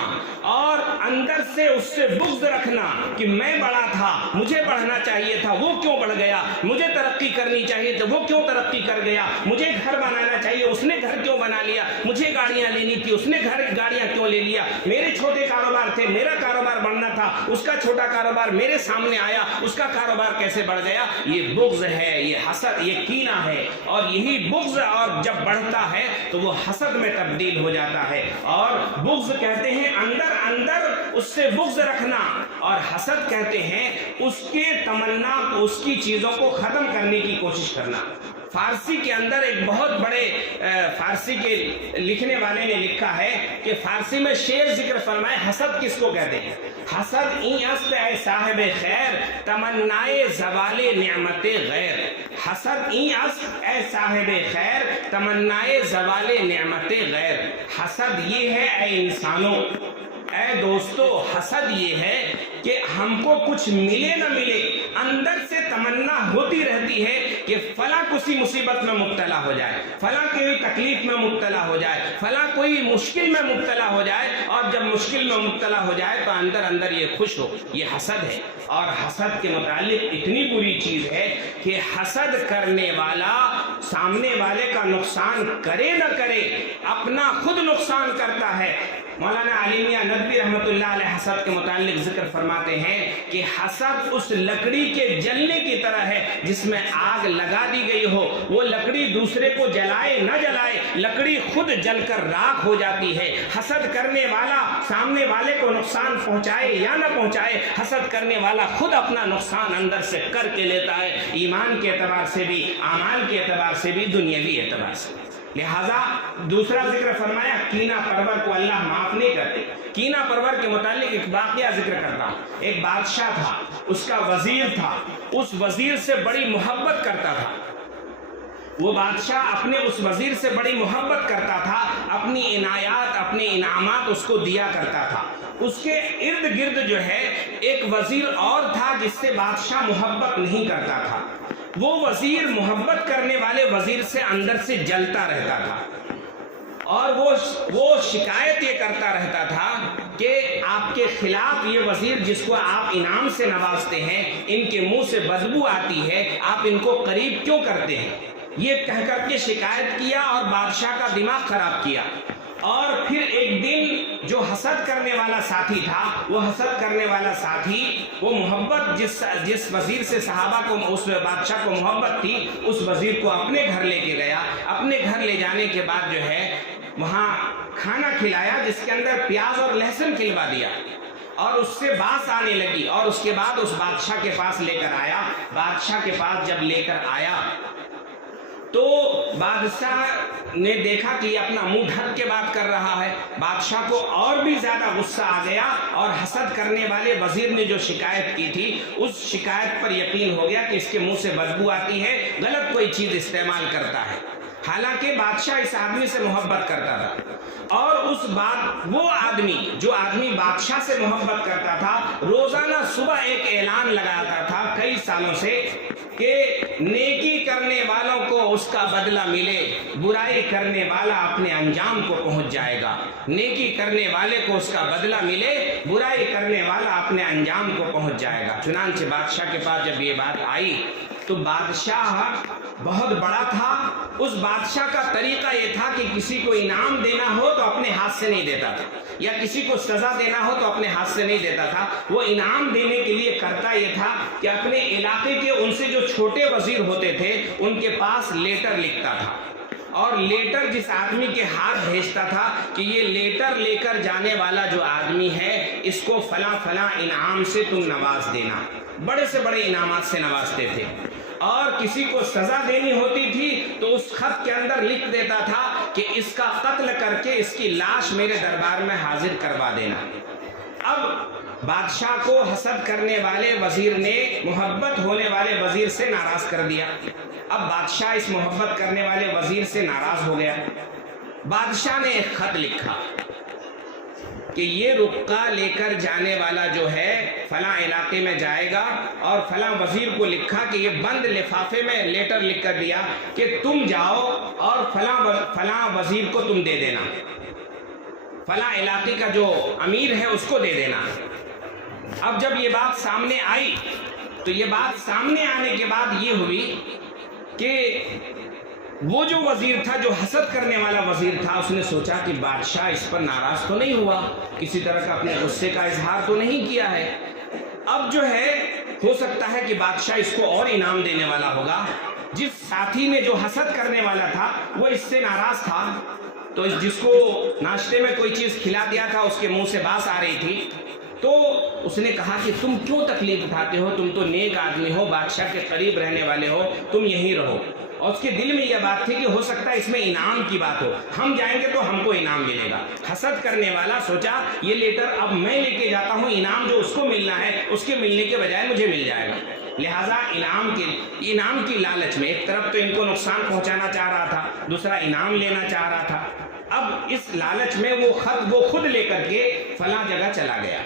اور اندر سے اس سے بغض رکھنا کہ میں بڑا تھا، مجھے بڑھنا چاہیے تھا، وہ کیوں بڑھ گیا، مجھے ترقی کرنی چاہیے تھی، وہ کیوں ترقی کر گیا، مجھے گھر بنانا چاہیے، اس نے گھر کیوں بنا لیا، مجھے گاڑیاں لینی تھی، اس نے گاڑیاں کیوں لے لیا، میرے چھوٹے کاروبار تھے، میرا کاروبار بڑھنا تھا، اس کا چھوٹا کاروبار میرے سامنے آیا، اس کا کاروبار کیسے بڑھ گیا۔ یہ بغض ہے، یہ حسد، یہ کینہ ہے، اور یہی بغض اور جب بڑھتا ہے تو وہ حسد میں تبدیل ہو جاتا ہے۔ اور بغض کہتے ہیں اندر اس سے بغض رکھنا، اور حسد کہتے ہیں اس کے تمنا، اس کی چیزوں کو ختم کرنے کی کوشش کرنا۔ فارسی کے اندر ایک بہت بڑے فارسی کے لکھنے والے نے لکھا ہے کہ فارسی میں شعر ذکر فرمائے، حسد کس کو کہتے ہیں؟ حسد این است اے صاحب خیر، تمنائے زوال نعمت غیر۔ حسد این است اے صاحب خیر، تمنائے زوال نعمت غیر۔ حسد یہ ہے اے انسانوں، اے دوستو، حسد یہ ہے کہ ہم کو کچھ ملے نہ ملے، اندر سے تمنا ہوتی رہتی ہے کہ فلاں کسی مصیبت میں مبتلا ہو جائے، فلاں کوئی تکلیف میں مبتلا ہو جائے، فلاں کوئی مشکل میں مبتلا ہو جائے، اور جب مشکل میں مبتلا ہو جائے تو اندر یہ خوش ہو۔ یہ حسد ہے۔ اور حسد کے متعلق اتنی بری چیز ہے کہ حسد کرنے والا سامنے والے کا نقصان کرے نہ کرے، اپنا خود نقصان کرتا ہے۔ مولانا علی میاں ندوی رحمۃ اللہ علیہ حسد کے متعلق ذکر فرماتے ہیں کہ حسد اس لکڑی کے جلنے کی طرح ہے جس میں آگ لگا دی گئی ہو، وہ لکڑی دوسرے کو جلائے نہ جلائے، لکڑی خود جل کر راکھ ہو جاتی ہے۔ حسد کرنے والا سامنے والے کو نقصان پہنچائے یا نہ پہنچائے، حسد کرنے والا خود اپنا نقصان اندر سے کر کے لیتا ہے، ایمان کے اعتبار سے بھی، اعمال کے اعتبار سے بھی، دنیاوی اعتبار سے۔ لہذا دوسرا ذکر فرمایا کینہ پرور کو اللہ معاف نہیں کرتے۔ کینہ پرور کے متعلق ایک واقعہ ذکر کرتا ہوں۔ ایک بادشاہ تھا، اس کا وزیر تھا، اس وزیر سے بڑی محبت کرتا تھا۔ وہ بادشاہ اپنے اس وزیر سے بڑی محبت کرتا تھا، اپنی عنایات، اپنے انعامات اس کو دیا کرتا تھا۔ اس کے ارد گرد جو ہے ایک وزیر اور تھا جس سے بادشاہ محبت نہیں کرتا تھا۔ وہ وزیر محبت کرنے والے وزیر سے اندر سے جلتا رہتا تھا، اور وہ شکایت یہ کرتا رہتا تھا کہ آپ کے خلاف یہ وزیر جس کو آپ انعام سے نوازتے ہیں، ان کے منہ سے بدبو آتی ہے، آپ ان کو قریب کیوں کرتے ہیں؟ یہ کہہ کر کے شکایت کیا اور بادشاہ کا دماغ خراب کیا۔ اور پھر ایک دن جو حسد کرنے والا ساتھی تھا، وہ حسد کرنے والا ساتھی، وہ محبت جس وزیر سے صحابہ کو، اس بادشاہ کو محبت تھی، اس وزیر کو اپنے گھر لے کے گیا۔ اپنے گھر لے جانے کے بعد جو ہے وہاں کھانا کھلایا جس کے اندر پیاز اور لہسن کھلوا دیا، اور اس سے باس آنے لگی، اور اس کے بعد اس بادشاہ کے پاس لے کر آیا۔ بادشاہ کے پاس جب لے کر آیا تو بادشاہ نے دیکھا کہ یہ اپنا منہ ڈھک کے بات کر رہا ہے۔ بادشاہ کو اور بھی زیادہ غصہ آ گیا، اور حسد کرنے والے وزیر نے جو شکایت کی تھی اس شکایت پر یقین ہو گیا کہ اس کے منہ سے بدبو آتی ہے، غلط کوئی چیز استعمال کرتا ہے۔ حالانکہ بادشاہ اس آدمی سے محبت کرتا تھا، اور وہ آدمی جو بادشاہ سے محبت کرتا تھا، روزانہ صبح ایک اعلان لگاتا تھا کئی سالوں سے کہ نیکی کرنے والوں کو اس کا بدلہ ملے، برائی کرنے والا اپنے انجام کو پہنچ جائے گا۔ نیکی کرنے والے کو اس کا بدلہ ملے، برائی کرنے والا اپنے انجام کو پہنچ جائے گا۔ چنانچہ بادشاہ کے پاس جب یہ بات آئی تو بادشاہ بہت بڑا تھا۔ اس بادشاہ کا طریقہ یہ تھا کہ کسی کو انعام دینا ہو تو اپنے ہاتھ سے نہیں دیتا تھا، یا کسی کو سزا دینا ہو تو اپنے ہاتھ سے نہیں دیتا تھا۔ وہ انعام دینے کے لیے کرتا یہ تھا کہ اپنے علاقے کے ان سے جو چھوٹے وزیر ہوتے تھے ان کے پاس لیٹر لکھتا تھا، اور لیٹر جس آدمی کے ہاتھ بھیجتا تھا کہ یہ لیٹر لے کر جانے والا جو آدمی ہے اس کو فلاں فلاں انعام سے تم نواز دینا۔ بڑے سے بڑے انعامات سے نوازتے تھے، اور کسی کو سزا دینی ہوتی تھی تو اس خط کے اندر لکھ دیتا تھا کہ اس کا قتل کر کے اس کی لاش میرے دربار میں حاضر کروا دینا۔ اب بادشاہ کو حسد کرنے والے وزیر نے محبت ہونے والے وزیر سے ناراض کر دیا۔ اب بادشاہ اس محبت کرنے والے وزیر سے ناراض ہو گیا۔ بادشاہ نے ایک خط لکھا کہ یہ رقعہ لے کر جانے والا جو ہے فلاں علاقے میں جائے گا، اور فلاں وزیر کو لکھا کہ یہ بند لفافے میں لیٹر لکھ کر دیا کہ تم جاؤ اور فلاں وزیر کو تم دے دینا، فلاں علاقے کا جو امیر ہے اس کو دے دینا۔ اب جب یہ بات سامنے آئی تو یہ بات سامنے آنے کے بعد یہ ہوئی کہ وہ جو وزیر تھا، جو حسد کرنے والا وزیر تھا، اس نے سوچا کہ بادشاہ اس پر ناراض تو نہیں ہوا، کسی طرح کا اپنے غصے کا اظہار تو نہیں کیا ہے۔ اب جو ہے ہو سکتا ہے کہ بادشاہ اس کو اور انعام دینے والا ہوگا۔ جس ساتھی نے جو حسد کرنے والا تھا وہ اس سے ناراض تھا، تو جس کو ناشتے میں کوئی چیز کھلا دیا تھا اس کے منہ سے باس آ رہی تھی، تو اس نے کہا کہ تم کیوں تکلیف اٹھاتے ہو، تم تو نیک آدمی ہو، بادشاہ کے قریب رہنے والے ہو، تم یہیں رہو۔ اور اس کے دل میں یہ بات تھی کہ ہو سکتا ہے اس میں انعام کی بات ہو، ہم جائیں گے تو ہم کو انعام ملے گا۔ حسد کرنے والا سوچا یہ لیٹر اب میں لے کے جاتا ہوں، انعام جو اس کو ملنا ہے اس کے ملنے کے بجائے مجھے مل جائے گا۔ لہٰذا انعام کی لالچ میں ایک طرف تو ان کو نقصان پہنچانا چاہ رہا تھا، دوسرا انعام لینا چاہ رہا تھا۔ اب اس لالچ میں وہ خط وہ خود لے کر کے فلاں جگہ چلا گیا۔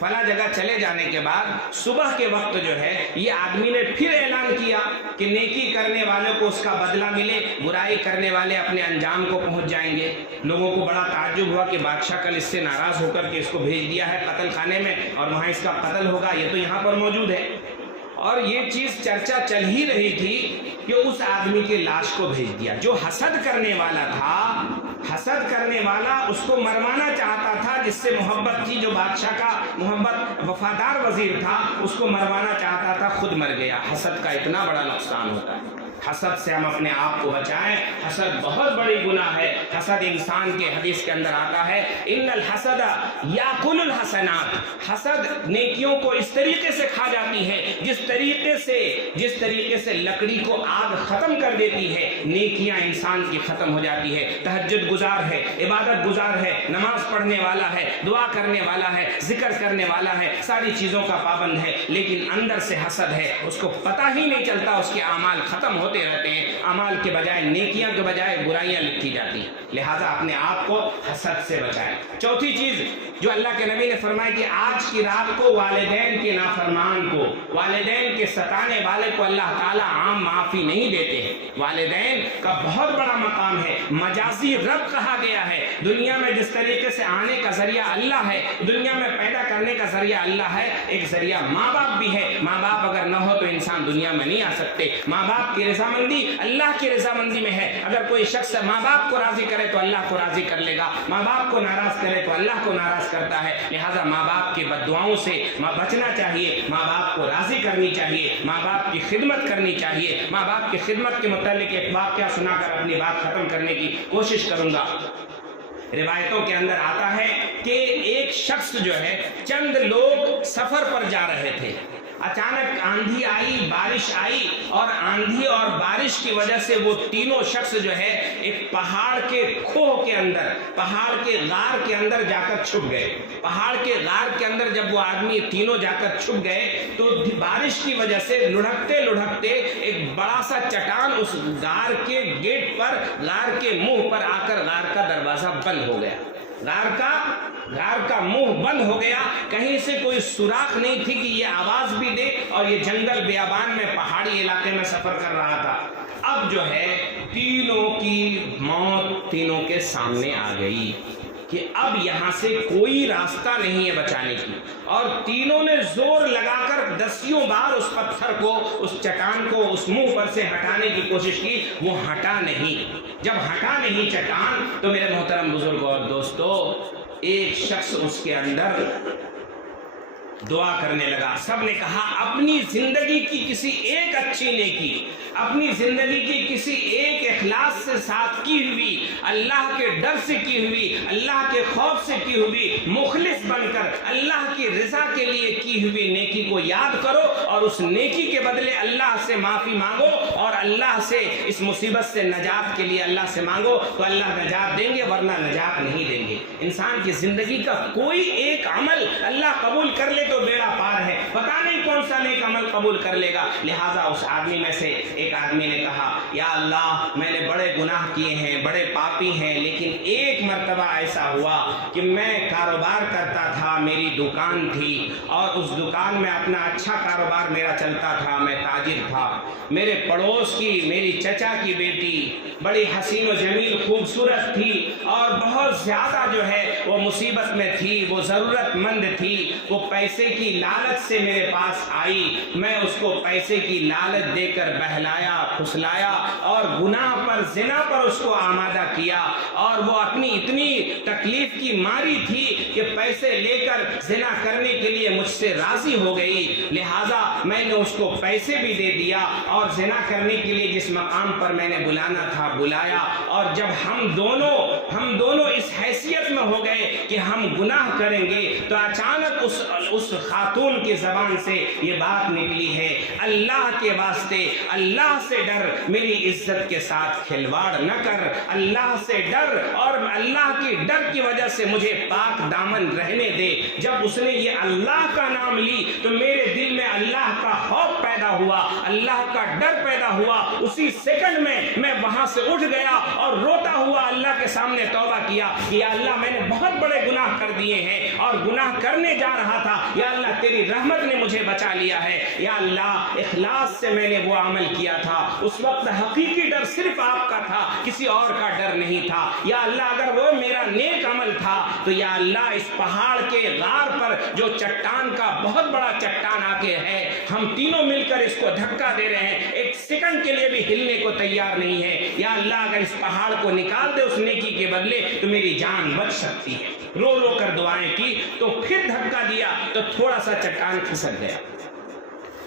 فلاں جگہ چلے جانے کے بعد صبح کے وقت جو ہے یہ آدمی نے پھر اعلان کیا کہ نیکی کرنے والوں کو اس کا بدلہ ملے، برائی کرنے والے اپنے انجام کو پہنچ جائیں گے۔ لوگوں کو بڑا تعجب ہوا کہ بادشاہ کل اس سے ناراض ہو کر کے اس کو بھیج دیا ہے قتل خانے میں، اور وہاں اس کا قتل ہوگا، یہ تو یہاں پر موجود ہے۔ اور یہ چیز چرچا چل ہی رہی تھی کہ اس آدمی کے لاش کو بھیج دیا جو حسد کرنے والا تھا۔ حسد کرنے والا اس کو مروانا چاہتا تھا، جس سے محبت تھی، جو بادشاہ کا محبت وفادار وزیر تھا، اس کو مروانا چاہتا تھا، خود مر گیا۔ حسد کا اتنا بڑا نقصان ہوتا ہے۔ حسد سے ہم اپنے آپ کو بچائیں. حسد بہت بڑی گناہ ہے. حسد انسان کے حدیث کے اندر آتا ہے ان الحسد یاکل الحسنات. حسد نیکیوں کو اس طریقے سے کھا جاتی ہے جس طریقے سے لکڑی کو آگ ختم کر دیتی ہے, نیکیاں انسان کی ختم ہو جاتی ہے. تہجد گزار ہے, عبادت گزار ہے, نماز پڑھنے والا ہے, دعا کرنے والا ہے, ذکر کرنے والا ہے, ساری چیزوں کا پابند ہے, لیکن اندر سے حسد ہے, اس کو پتہ ہی نہیں چلتا, اس کے اعمال ختم ہوتے رہتے ہیں. اعمال کے بجائے نیکیاں کے بجائے برائیاں لکھی جاتی ہیں. لہذا اپنے آپ کو حسد سے بچائیں. چوتھی چیز جو اللہ کے نبی نے فرمائی کہ آج کی رات کو والدین کے نافرمان کو, والدین کے ستانے والے کو اللہ تعالیٰ عام معافی نہیں دیتے ہیں. والدین کا بہت بڑا مقام ہے, مجازی رب کہا گیا ہے. دنیا میں جس طریقے سے آنے کا ذریعہ اللہ ہے, دنیا میں پیدا کرنے کا ذریعہ اللہ ہے, ایک ذریعہ ماں باپ بھی ہے. ماں باپ اگر نہ ہو تو انسان دنیا میں نہیں آ سکتے. ماں باپ کی رضامندی اللہ کی رضامندی میں ہے. اگر کوئی شخص ماں باپ کو راضی کرے تو اللہ کو راضی کر لے گا, ماں باپ کو ناراض کرے تو اللہ کو ناراض کرتا ہے. لہذا ماں باپ کی بد دعاؤں سے بچنا چاہیے, ماں باپ کو راضی کرنی چاہیے, ماں باپ کی خدمت کرنی چاہیے. ماں باپ کی خدمت کے متعلق ایک واقعہ سنا کر اپنی بات ختم کرنے کی کوشش کروں گا. روایتوں کے اندر آتا ہے کہ ایک شخص جو ہے, چند لوگ سفر پر جا رہے تھے. اچانک آندھی آئی, بارش آئی, اور آندھی اور بارش کی وجہ سے وہ تینوں شخص جو ہے ایک پہاڑ کے کھوہ کے اندر, پہاڑ کے غار کے اندر جا کر چھپ گئے. پہاڑ کے غار کے اندر جب وہ آدمی تینوں جا کر چھپ گئے تو بارش کی وجہ سے لڑھکتے لڑھکتے ایک بڑا سا چٹان اس غار کے گیٹ پر, غار کے منہ پر آ کر غار کا دروازہ بند ہو گیا. غار کا منہ بند ہو گیا. کہیں سے کوئی سوراخ نہیں تھی کہ یہ آواز بھی دے, اور یہ جنگل بیابان میں پہاڑی علاقے میں سفر کر رہا تھا. اب جو ہے تینوں کی موت تینوں کے سامنے آ گئی کہ اب یہاں سے کوئی راستہ نہیں ہے بچانے کی, اور تینوں نے زور لگا کر 10 بار اس پتھر کو, اس چٹان کو اس منہ پر سے ہٹانے کی کوشش کی, وہ ہٹا نہیں. جب ہٹا نہیں چٹان تو میرے محترم بزرگوں اور دوستو, ایک شخص اس کے اندر دعا کرنے لگا. سب نے کہا اپنی زندگی کی کسی ایک اچھی نیکی, اپنی زندگی کی کسی ایک اخلاص سے ساتھ کی ہوئی, اللہ کے ڈر سے کی ہوئی, اللہ کے خوف سے کی ہوئی, مخلص بن کر اللہ کی رضا کے لیے کی ہوئی نیکی کو یاد کرو, اور اس نیکی کے بدلے اللہ سے معافی مانگو, اور اللہ سے اس مصیبت سے نجات کے لیے اللہ سے مانگو, تو اللہ نجات دیں گے, ورنہ نجات نہیں دیں گے. انسان کی زندگی کا کوئی ایک عمل اللہ قبول کر لے تو بیڑا پار ہے, پتہ نہیں کون سا نیک عمل قبول کر لے گا. لہٰذا اس آدمی میں سے ایک آدمی نے کہا یا اللہ میں نے بڑے گناہ کیے ہیں, بڑے پاپی ہیں, لیکن ایک مرتبہ ایسا ہوا کہ میں کاروبار کرتا تھا, میری دکان تھی, اور اس دکان میں اپنا اچھا کاروبار میرا چلتا تھا, میں تاجر تھا. میرے پڑوس کی میری چچا کی بیٹی بڑی حسین و جمیل خوبصورت تھی, اور بہت زیادہ جو ہے وہ مصیبت میں تھی, وہ ضرورت مند تھی, وہ پیسے کی لالچ سے میرے پاس آئی. میں اس کو پیسے کی لالچ دے کر بہلایا, پھسلایا, اور گناہ پر, زنا پر اس کو آمادہ کیا, اور وہ اپنی اتنی تکلیف کی ماری تھی کہ پیسے لے کر زنا کرنے کے لیے مجھ سے راضی ہو گئی. لہٰذا میں نے اس کو پیسے بھی دے دیا, اور زنا کرنے کے لیے جس مقام پر میں نے بلانا تھا بلایا. اور جب ہم دونوں اس حیثیت میں ہو گئے کہ ہم گناہ کریں گے, تو اچانک اس خاتون کی زبان سے یہ بات نکلی ہے اللہ کے واسطے اللہ سے ڈر, میری عزت کے ساتھ کھلواڑ نہ کر, اللہ سے ڈر, اور اللہ کی ڈر کی وجہ سے مجھے پاک دامن رہنے دے. جب اس نے یہ اللہ کا نام لی تو میرے دل میں اللہ کا خوف پیدا ہوا, اللہ کا ڈر پیدا ہوا. اسی سیکنڈ میں وہاں سے اٹھ گیا اور روتا ہوا اللہ کے سامنے توبہ کیا کہ یا اللہ میں نے بہت بڑے گناہ کر دیے ہیں, اور گناہ کرنے جا رہا تھا, یا اللہ تیری رحمت نے مجھے بچا لیا ہے. یا اللہ اخلاص سے میں نے وہ عمل کیا تھا, اس وقت حقیقی ڈر صرف آپ کا تھا, کسی اور کا ڈر نہیں تھا. یا اللہ اگر وہ میرا نیک عمل تھا تو یا اللہ اس پہاڑ کے غار پر جو چٹان کا بہت بڑا چٹان آ کے ہے, ہم تینوں مل کر اس کو دھکا دے رہے ہیں, ایک سیکنڈ کے لیے بھی ہلنے کو تیار نہیں ہے. یا اللہ اگر اس پہاڑ کو نکال دے اس نیکی کے بدلے تو میری جان بچ سکتی ہے. رو رو کر دعائیں کی, تو پھر دھکا دیا تو تھوڑا سا چٹان کھسک گیا.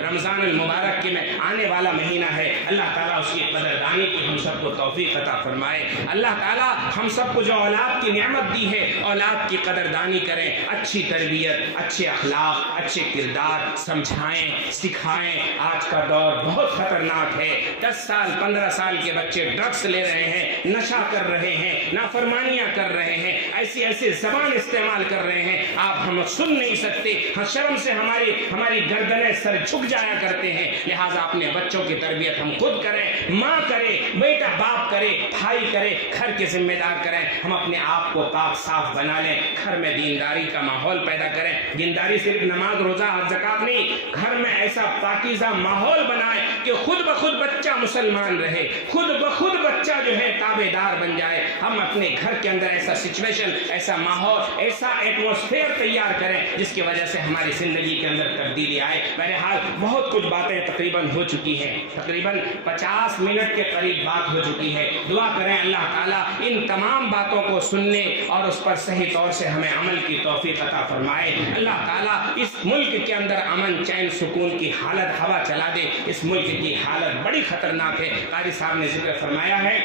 رمضان المبارک کے میں آنے والا مہینہ ہے، اللہ تعالیٰ اس کی قدردانی کی ہم سب کو توفیق عطا فرمائے۔ اللہ تعالیٰ ہم سب کو جو اولاد کی نعمت دی ہے اولاد کی قدردانی کریں، اچھی تربیت، اچھے اخلاق، اچھے کردار سمجھائیں، سکھائیں۔ آج کا دور بہت خطرناک ہے، 10 سال 15 سال کے بچے ڈرگس لے رہے ہیں، نشہ کر رہے ہیں، نافرمانیاں کر رہے ہیں، ایسی زبان استعمال کر رہے ہیں، ہم سن نہیں سکتے، شرم سے ہماری گردنیں سر جھک جایا کرتے ہیں۔ لہٰذا اپنے بچوں کی تربیت ہم خود کریں، ماں کرے، بیٹا باپ کرے، بھائی کرے، گھر کے ذمہ دار کریں۔ ہم اپنے آپ کو پاک صاف بنا لیں، گھر میں دینداری کا ماحول پیدا کریں۔ دینداری صرف نماز روزہ زکوٰۃ نہیں، گھر میں ایسا پاکیزہ ماحول بنائیں کہ خود بخود بچہ مسلمان رہے، خود بخود بچہ جو ہے تابع دار بن جائے۔ ہم اپنے گھر کے اندر ایسا سچویشن، ایسا ماحول، ایسا ایٹماسفیئر تیار کریں جس کی وجہ سے ہماری زندگی کے اندر تبدیلی آئے۔ بہرحال بہت کچھ باتیں تقریباً ہو چکی ہیں، تقریباً 50 منٹ کے قریب بات ہو چکی ہے۔ دعا کریں اللہ تعالیٰ ان تمام باتوں کو سننے اور اس پر صحیح طور سے ہمیں عمل کی توفیق عطا فرمائے۔ اللہ تعالیٰ اس ملک کے اندر امن چین سکون کی حالت ہوا چلا دے۔ اس ملک کی حالت بڑی خطرناک ہے۔ قاری صاحب نے ذکر فرمایا ہے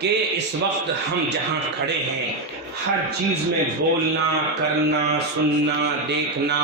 کہ اس وقت ہم جہاں کھڑے ہیں ہر چیز میں بولنا، کرنا، سننا، دیکھنا،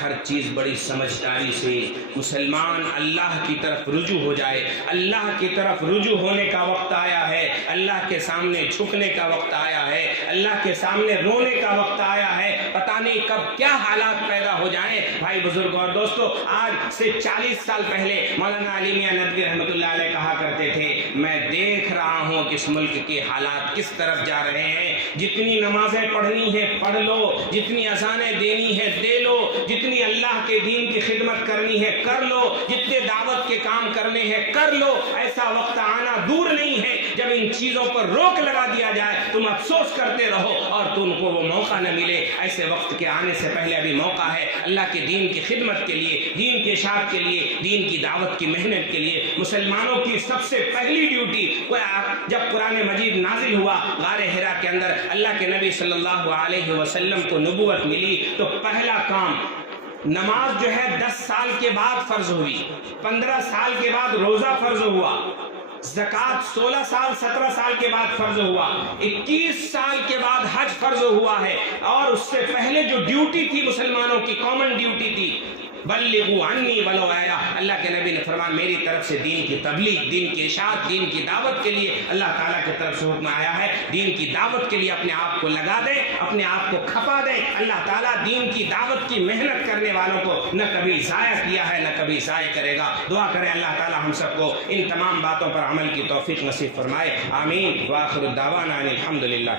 ہر چیز بڑی سمجھداری سے مسلمان اللہ کی طرف رجوع ہو جائے۔ اللہ کی طرف رجوع ہونے کا وقت آیا ہے، اللہ کے سامنے جھکنے کا وقت آیا ہے، اللہ کے سامنے رونے کا وقت آیا ہے۔ پتہ نہیں کب کیا حالات پیدا ہو جائیں۔ بھائی بزرگ اور دوستو، آج سے 40 سال پہلے مولانا علی میاں ندوی رحمۃ اللہ علیہ کہا کرتے تھے، میں دیکھ رہا ہوں کہ اس ملک کے حالات کس طرف جا رہے ہیں۔ جتنی نمازیں پڑھنی ہے پڑھ لو، جتنی اذانیں دینی ہے دے لو، جتنی اللہ کے دین کی خدمت کرنی ہے کر لو، جتنے دعوت کے کام کرنے ہیں کر لو۔ ایسا وقت آنا دور نہیں ہے جب ان چیزوں پر روک لگا دیا جائے، تم افسوس کرتے رہو اور تم کو وہ موقع نہ ملے۔ ایسے وقت کے آنے سے پہلے ابھی موقع ہے اللہ کے دین کی خدمت کے لیے، دین کے اشاعت کے لیے، دین کی دعوت کی محنت کے لیے۔ مسلمانوں کی سب سے پہلی ڈیوٹی، جب قرآن مجید نازل ہوا غار حرا کے اندر، اللہ کے نبی صلی اللہ علیہ وسلم کو نبوت ملی تو پہلا کام نماز جو ہے 10 سال کے بعد فرض ہوئی، 15 سال کے بعد روزہ فرض ہوا، زکوٰۃ 16 سال 17 سال کے بعد فرض ہوا، 21 سال کے بعد حج فرض ہوا ہے۔ اور اس سے پہلے جو ڈیوٹی تھی مسلمانوں کی، کامن ڈیوٹی تھی، بلغوا عنی ولو آیا، اللہ کے نبی نے فرمایا میری طرف سے دین کی تبلیغ، دین کی اشاعت، دین کی دعوت کے لیے اللہ تعالیٰ کی طرف سے حکم آیا ہے۔ دین کی دعوت کے لیے اپنے آپ کو لگا دیں، اپنے آپ کو کھپا دیں۔ اللہ تعالیٰ دین کی دعوت کی محنت کرنے والوں کو نہ کبھی ضائع کیا ہے نہ کبھی ضائع کرے گا۔ دعا کریں اللہ تعالیٰ ہم سب کو ان تمام باتوں پر عمل کی توفیق نصیب فرمائے، آمین۔ وآخر الدعوانا ان الحمدللہ۔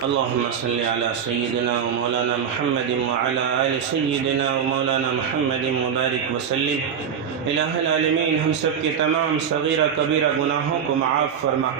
اللهم صل على سيدنا ومولانا محمد وعلى آل سيدنا ومولانا محمد وبارك وسلم۔ الہ العالمین ہم سب کے تمام صغیرہ کبیرہ گناہوں کو معاف فرما،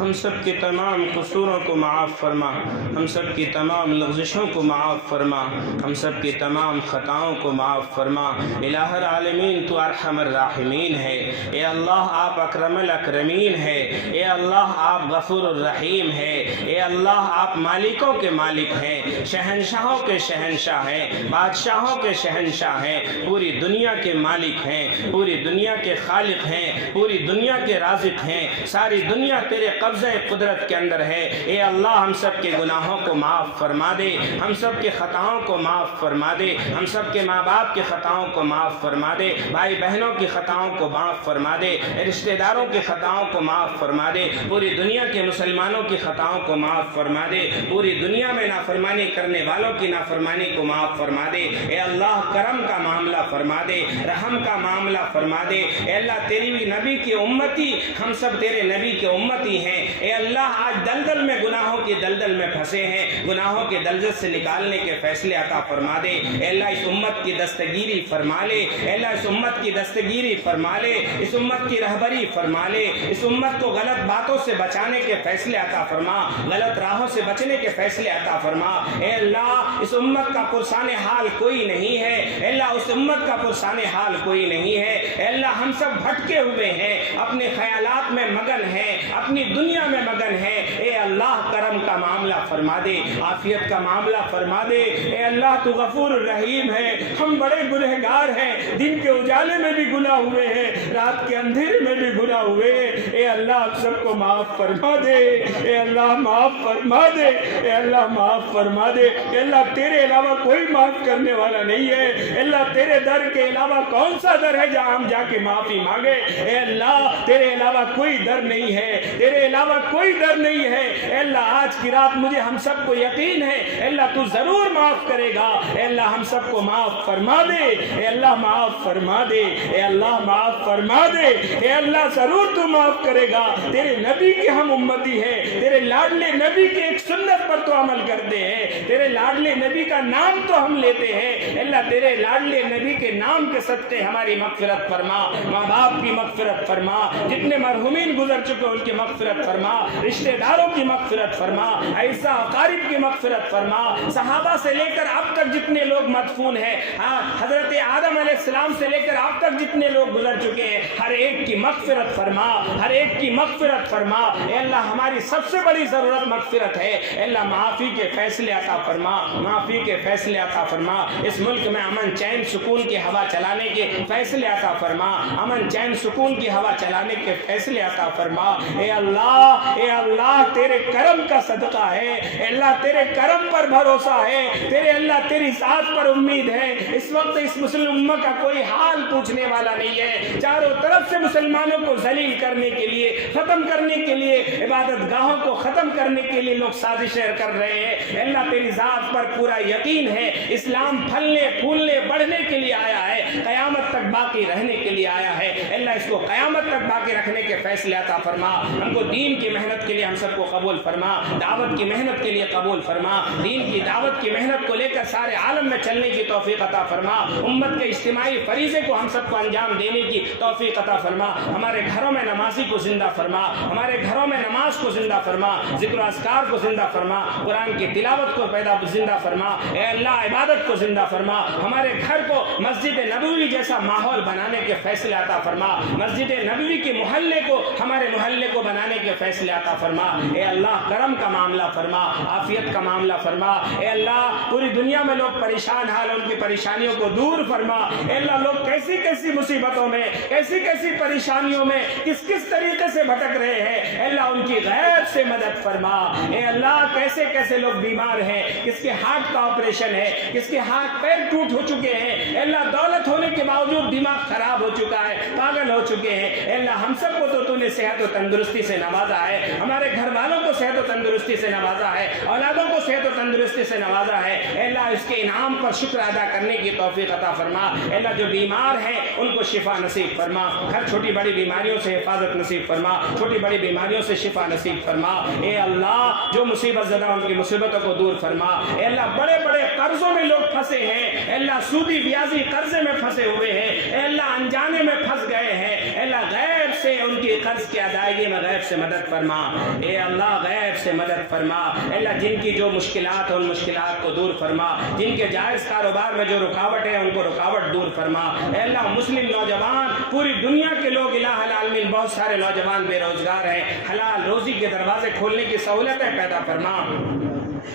ہم سب کے تمام قصوروں کو معاف فرما، ہم سب کی تمام لغزشوں کو معاف فرما، ہم سب کی تمام خطاؤں کو معاف فرما۔ الہ العالمین تو ارحم الراحمین ہے، اے اللہ آپ اکرم الاکرمین ہے، اے اللہ آپ غفور الرحیم ہے، اے اللہ آپ مالکوں کے مالک ہیں، شہنشاہوں کے شہنشاہ ہیں، بادشاہوں کے شہنشاہ ہیں، پوری دنیا کے مالک ہیں، پوری دنیا کے خالق ہیں، پوری دنیا کے رازق ہیں، ساری دنیا تیرے قبضہ قدرت کے اندر ہے۔ اے اللہ ہم سب کے گناہوں کو معاف فرما دے، ہم سب کے خطاؤں کو معاف فرما دے، ہم سب کے ماں باپ کے خطاؤں کو معاف فرما دے، بھائی بہنوں کی خطاؤں کو معاف فرما دے، رشتہ داروں کی خطاؤں کو معاف فرما دے، پوری دنیا کے مسلمانوں کی خطاؤں کو معاف فرما دے، پوری دنیا میں نافرمانی کرنے والوں کی نافرمانی کو معاف فرما دے۔ اے اللہ کرم کا معاملہ فرما دے، رحم کا معاملہ فرما دے۔ اے اللہ تیری بھی نبی کی امتی، ہم سب تیرے نبی کے امتی ہیں۔ اے اللہ آج دلدل میں، گناہوں کی دلدل میں پھنسے ہیں، گناہوں کے دلدل سے نکالنے کے فیصلے عطا فرما دے۔ اے اللہ اس امت کی دستگیری فرما لے، اے اللہ اس امت کی دستگیری فرما لے، اس امت کی رہبری فرما لے، اس امت کو غلط باتوں سے بچانے کے فیصلے عطا فرما، غلط راہوں سے بچنے کے فیصلے عطا فرما۔ اے اللہ اس امت کا پرسان حال کوئی نہیں ہے، اے اللہ اس امت کا پرسان حال کوئی نہیں نہیں ہے۔ اے اللہ ہم سب بھٹکے ہوئے ہیں، اپنے خیالات میں مگن ہیں، اپنی دنیا میں مگن ہیں۔ اے اللہ کرم کا معاملہ فرما دے، عافیت کا معاملہ فرما دے۔ اے اللہ تو غفور الرحیم ہے، ہم بڑے گنہگار ہیں، دن کے اجالے میں بھی گناہ ہوئے ہیں، رات کے اندھیرے میں بھی گناہ ہوئے ہیں۔ اے اللہ ہم سب کو معاف فرما دے، اے اللہ معاف فرما دے، اے اللہ معاف فرما دے۔ اے اللہ تیرے علاوہ کوئی معاف کرنے والا نہیں ہے۔ اے اللہ تیرے در کے علاوہ کون سا در ہے جہاں ہم جا کے معافی مانگے؟ اے اللہ تیرے علاوہ کوئی در نہیں ہے، تیرے علاوہ کوئی در نہیں ہے۔ اے اللہ آج کی رات مجھے ہم سب کو یقین ہے اے اللہ تو ضرور معاف کرے گا۔ اے اللہ ہم سب کو معاف فرما دے، اے اللہ معاف فرما دے، اے اللہ معاف فرما دے۔ اے اللہ ضرور تو معاف کرے گا، تیرے نبی کے ہم امتی ہیں، تیرے لاڈلے نبی کے ایک سنت پر تو عمل کرتے ہیں، تیرے لاڈلے نبی کا نام تو ہم لیتے ہیں۔ اے اللہ تیرے لاڈلے نبی کے نام کے صدقے ہماری مغفرت فرما، ماں باپ کی مغفرت فرما، جتنے مرحومین گزر چکے ان کی مغفرت فرما، رشتہ داروں کی مغفرت فرما، ایسا اقارب کی مغفرت فرما، صحابہ سے لے کر اب تک جتنے لوگ مدفون ہیں، حضرت آدم علیہ السلام سے لے کر اب تک جتنے لوگ گزر چکے ہیں، ہر ایک کی مغفرت فرما، ہر ایک کی مغفرت فرما۔ اے اللہ ہماری سب سے بڑی ضرورت مغفرت ہے۔ اے اللہ معافی کے فیصلے عطا فرما، معافی کے فیصلے عطا فرما۔ اس ملک میں امن چین سکون کی ہوا چلانے کے فیصلے عطا فرما، امن چین سکون کی ہوا چلانے کے فیصلے عطا فرما۔ اے اللہ تیرے کرم کا صدقہ ہے، اے اللہ تیرے کرم پر بھروسہ ہے، تیرے اللہ تیری ذات پر امید ہے۔ اس وقت اس مسلم امت کا کوئی حال پوچھنے والا نہیں ہے، چاروں طرف سے مسلمانوں کو ذلیل کرنے کے لیے، ختم کرنے کے لیے، عبادت گاہوں کو ختم کرنے کے لیے لوگ سازشیں کر رہے ہیں۔ اے اللہ تیری ذات پر پورا یقین ہے، اسلام پھلنے پھولنے بڑھنے کے لیے آیا ہے، قیامت تک باقی رہنے کے لیے آیا ہے۔ اے اللہ اس کو قیامت تک باقی رکھنے کے فیصلے عطا فرما، ہم کو دین کی محنت کے لیے ہم سب کو قبول فرما، دعوت کی محنت کے لیے قبول فرما، دین کی دعوت کی محنت کو لے کر سارے عالم میں چلنے کی توفیق عطا فرما، امت کے اجتماعی فریضے کو ہم سب کو انجام دینے کی توفیق عطا فرما، ہمارے گھروں میں نمازی کو زندہ فرما، ہمارے گھروں میں نماز کو زندہ فرما، ذکر و اذکار کو زندہ فرما، قرآن کی تلاوت کو زندہ فرما، اے اللہ عبادت کو زندہ فرما، ہمارے گھر کو مسجد نبوی جیسا ماحول بنانے کے فیصلے عطا فرما، مسجد نبوی کے محلے کو ہمارے محلے کو بنانے کے فیصلے عطا فرما۔ اے اللہ کرم کا معاملہ فرما، عافیت کا معاملہ فرما۔ اے اللہ پوری دنیا میں لوگ پریشان حال ان کی پریشانیوں کو دور فرما۔ اے اللہ لوگ کیسی کیسی مصیبتوں میں، کیسی کیسی پریشانیوں میں کس کس طریقے سے بھٹک رہے ہیں، اے اللہ ان کی غیب سے مدد فرما۔ اے اللہ کیسے کیسے لوگ بیمار ہیں، کس کے ہارٹ کا آپریشن ہے، کس کے ہاتھ پیر ٹوٹ ہو چکے ہیں، اے اللہ دولت ہونے کے باوجود دماغ خراب ہو چکا ہے، پاگل ہو چکے ہیں، اے اللہ ہم سب کو تو نے صحت و تندرستی سے نوازا ہے، ہمارے گھر والوں کو صحت و تندرستی سے نوازا ہے، اولادوں کو صحت و تندرستی سے نوازا ہے۔ اے اللہ اس کے انعام پر شکر ادا کرنے کی توفیق عطا فرما۔ اے اللہ جو بیمار ہیں ان کو شفا نصیب فرما، ہر چھوٹی بڑی بیماریوں سے حفاظت نصیب فرما، چھوٹی بڑی بیماریوں سے شفا نصیب فرما۔ اے اللہ جو مصیبت زدہ ان کی مصیبتوں کو دور فرما۔ اے اللہ بڑے بڑے قرضوں میں لوگ پھنسے ہیں، اے اللہ سودی بیاضی قرضے میں پھنسے ہوئے ہیں، اے اللہ انجانے میں پھنس گئے ہیں، اے اللہ غیب سے ان کی قرض کی ادائیگی میں غیب سے مدد فرما۔ اے اللہ غیب سے مدد فرما۔ اے اللہ جن کی جو مشکلات ہیں ان مشکلات کو دور فرما، جن کے جائز کاروبار میں جو رکاوٹ ہے ان کو رکاوٹ دور فرما۔ اے اللہ مسلم نوجوان پوری دنیا کے لوگ الہ العالمین بہت سارے نوجوان بے روزگار ہیں، حلال روزی کے دروازے کھولنے کی سہولتیں پیدا فرما۔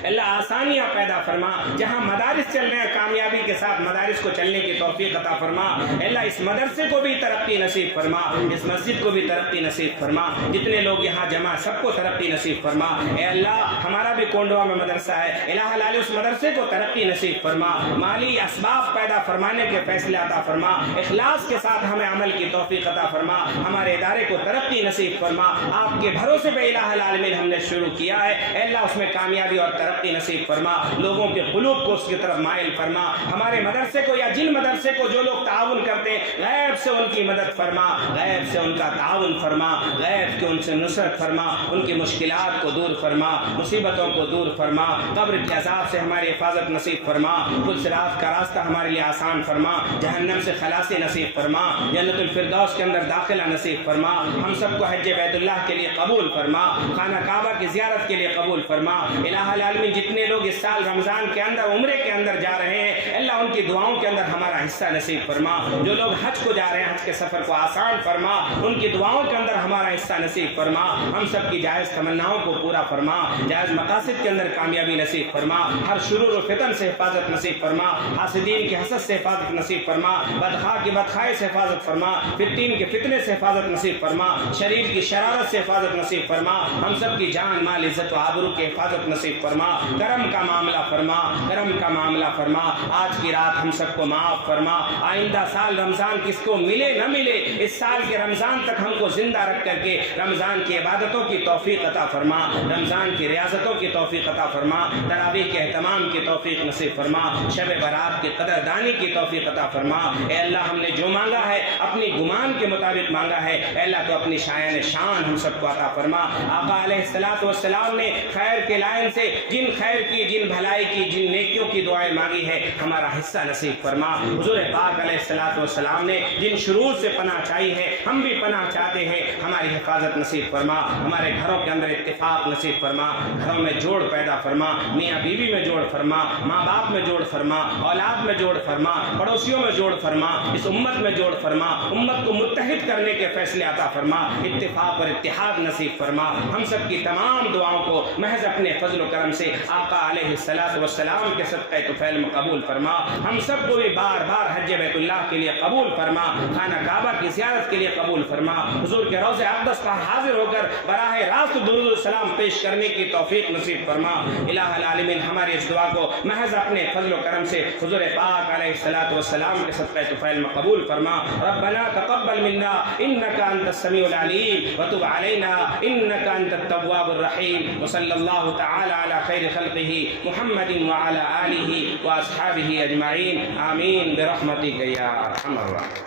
اللہ آسانیاں پیدا فرما، جہاں مدارس چل رہے ہیں کامیابی کے ساتھ مدارس کو چلنے کی توفیق عطا فرما۔ اللہ اس مدرسے کو بھی ترقی نصیب فرما، اس مسجد کو بھی ترقی نصیب فرما، جتنے لوگ یہاں جمع سب کو ترقی نصیب فرما۔ اے اللہ ہمارا بھی کونڈوا میں مدرسہ ہے، الہ العالی اس مدرسے کو ترقی نصیب فرما، مالی اسباب پیدا فرمانے کے فیصلے عطا فرما، اخلاص کے ساتھ ہمیں عمل کی توفیق عطا فرما، ہمارے ادارے کو ترقی نصیب فرما۔ آپ کے بھروسے پہ الہ العالمین ہم نے شروع کیا ہے، اے اللہ اس میں کامیابی اور ترقی نصیب فرما، لوگوں کے قلوب کو اس کی طرف مائل فرما، ہمارے مدرسے کو یا جن مدرسے کو جو لوگ تعاون کرتے ہیں غیب سے ان کی مدد فرما، غیب سے ان کا تعاون فرما، غیب کے ان سے نصرت فرما، ان کی مشکلات کو دور فرما، مصیبتوں کو دور فرما، قبر کے عذاب سے ہماری حفاظت نصیب فرما، پل صراط کا راستہ ہمارے لیے آسان فرما، جہنم سے خلاصی نصیب فرما، جنت الفردوس کے اندر داخلہ نصیب فرما، ہم سب کو حج بیت اللہ کے لیے قبول فرما، خانہ کعبہ کی زیارت کے لیے قبول فرما، الہ العالمین جتنے لوگ اس سال رمضان کے اندر عمرے کے اندر جا رہے ہیں اللہ ان کی دعاؤں کے اندر ہمارا حصہ نصیب فرما. جو لوگ حج کو جا رہے ہیں حج کے سفر کو آسان فرما, ان کی دعاؤں کے اندر ہمارا حصہ نصیب فرما. ہم سب کی جائز تمناؤں کو پورا فرما, جائز مقاصد کے اندر کامیابی نصیب فرما. ہر شرور و فتن سے حفاظت نصیب فرما, حاسدین کی حسد سے حفاظت نصیب فرما, بدخواہ کی بدخواہی سے حفاظت فرما, فتین کے فتنے سے حفاظت نصیب فرما, شریر کی شرارت سے حفاظت نصیب فرما. ہم سب کی جان مال عزت و آبرو کی حفاظت نصیب فرما. کرم کا معاملہ فرما, کرم کا معاملہ فرما. آج کی رات ہم سب کو معاف فرما. آئندہ سال رمضان کس کو ملے نہ ملے, اس سال کے رمضان تک ہم کو زندہ رکھ کر کے رمضان کی عبادتوں کی توفیق عطا فرما, رمضان کی ریاضتوں کی توفیق عطا فرما, تراویح کے اہتمام کی توفیق نصیب فرما, شب برات کی قدردانی کی توفیق عطا فرما. اے اللہ ہم نے جو مانگا ہے اپنی گمان کے مطابق مانگا ہے, اے اللہ تو اپنی شایان شان ہم سب کو عطا فرما. آقا علیہ الصلوۃ والسلام نے خیر کے لائن سے جن خیر کی, جن بھلائی کی, جن نیکیوں کی دعائیں مانگی ہے ہمارا حصہ نصیب فرما. حضور پاک علیہ الصلوۃ والسلام نے جن شرور سے پناہ چاہی ہے ہم بھی پناہ چاہتے ہیں, ہماری حفاظت نصیب فرما. ہمارے گھروں کے اندر اتفاق نصیب فرما, گھروں میں جوڑ پیدا فرما, میاں بیوی میں جوڑ فرما, ماں باپ میں جوڑ فرما, اولاد میں جوڑ فرما, پڑوسیوں میں جوڑ فرما, اس امت میں جوڑ فرما, امت کو متحد کرنے کے فیصلے عطا فرما, اتفاق اور اتحاد نصیب فرما. ہم سب کی تمام دعاؤں کو محض اپنے فضل و کرم سے آقا علیہ الصلوۃ والسلام کے صدقہ طفیل میں قبول فرما. ہم سب کو بھی بار بار حج بیت اللہ کے لیے قبول فرما, خانہ کعبہ کی زیارت کے لیے قبول فرما, حضور کے روضہ اقدس پر حاضر ہو کر براہ راست درود السلام پیش کرنے کی توفیق نصیب فرما. الہ العالمین ہماری اس دعا کو محض اپنے فضل و کرم سے حضور پاک علیہ الصلوۃ والسلام کے صدقہ طفیل میں قبول فرما. ربنا تقبل منا انك انت السميع العليم وتب علينا انك انت التواب الرحيم. وصلى الله تعالى على خير خلقه محمد وعلى آله واصحابه اجمعين. آمين برحمتك يا ارحم الراحمين.